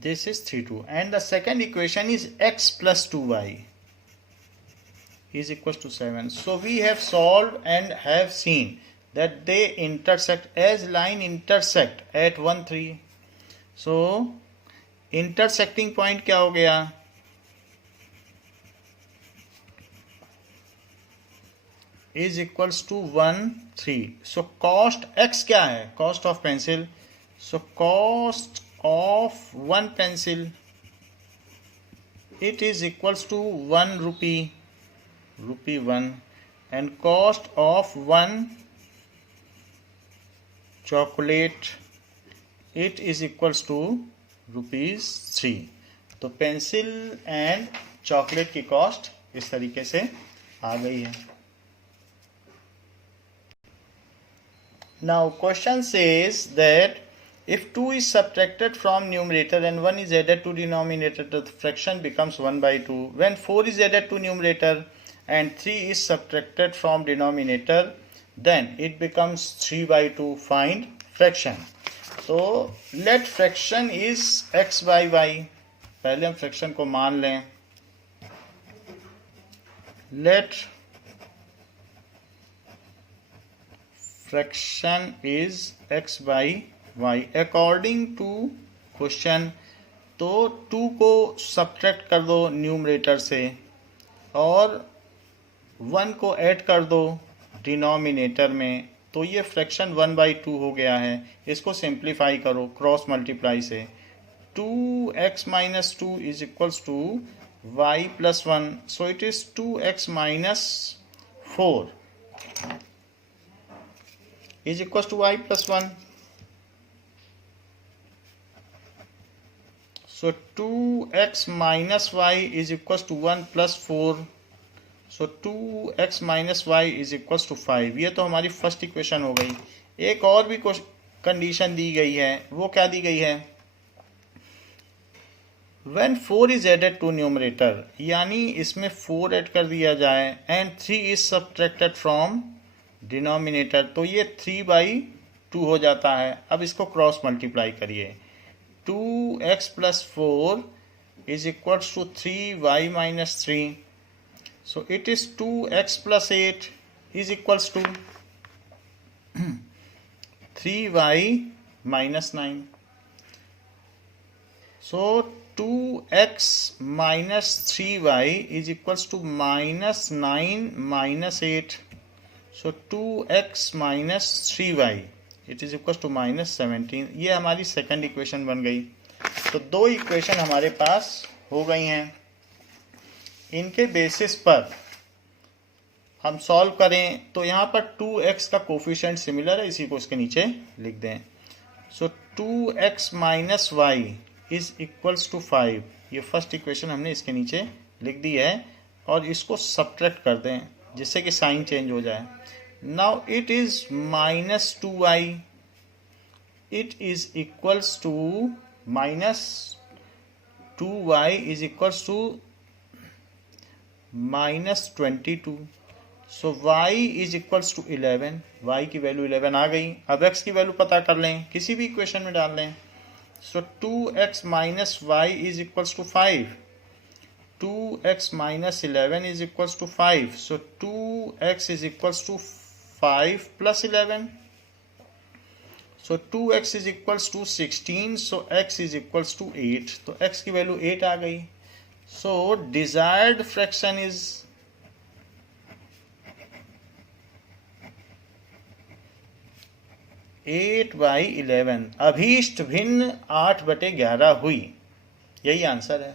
This is 3 2, and the second equation is x plus 2y is equal to 7. So we have solved and have seen that they intersect as line intersect at 1 3. So intersecting point क्या हो गया, is equals to 1 3. So cost x क्या है, cost of pencil. So cost of 1 pencil it is equals to 1 rupee, rupee 1, and cost of 1 chocolate it is equals to ₹3। तो pencil and chocolate की cost इस तरीके से आ गई है। Now question says that if 2 is subtracted from numerator and 1 is added to denominator, the fraction becomes 1/2. When 4 is added to numerator and 3 is subtracted from denominator, then it becomes 3/2. Find fraction. तो let fraction is x by y. पहले हम fraction को मान लें। let fraction is x by y according to question। तो 2 को subtract कर दो न्यूमरेटर से और 1 को ऐड कर दो डिनोमिनेटर में, तो ये फ्रैक्शन 1/2 हो गया है। इसको सिंप्लीफाई करो क्रॉस मल्टीप्लाई से। 2x minus 2 is equals to y plus 1, so it is 2x minus 4 is equals to y plus 1. So 2x minus y is equals to 1 plus 4. So 2x minus y is equals to 5. ये तो हमारी first equation हो गई। एक और भी condition दी गई है, वो क्या दी गई है? When 4 is added to numerator, यानी इसमें 4 ऐड कर दिया जाए and 3 is subtracted from denominator, तो ये 3/2 हो जाता है। अब इसको क्रॉस मल्टीप्लाई करिए। 2x plus 4 is equals to 3y minus 3. So it is 2x plus 8 is equals to 3y minus 9. So 2x minus 3y is equals to minus 9 minus 8. So 2x minus 3y it is equals to minus 17. ये हमारी second equation बन गई। तो 2 equation हमारे पास हो गई हैं। इनके बेसिस पर हम सॉल्व करें तो यहाँ पर 2x का कोफिशिएंट सिमिलर है, इसी को इसके नीचे लिख दें। So 2x minus y is equals to 5। ये फर्स्ट इक्वेशन हमने इसके नीचे लिख दी है और इसको सब्ट्रैक्ट कर दें जिससे कि साइन चेंज हो जाए। Now it is minus 2y, it is equals to minus 2y is equals to minus 22। So y is equals to 11। y की वैल्यू 11 आ गई। अब x की वैल्यू पता कर लें, किसी भी इक्वेशन में डाल लें। So 2x minus y is equals to 5। 2x minus 11 is equals to 5. So 2x is equals to 5 plus 11. So 2x is equals to 16. So x is equals to 8. तो x की वैल्यू 8 आ गई। So desired fraction is 8/11। अभीष्ट भिन्न 8/11 हुई। यही answer है।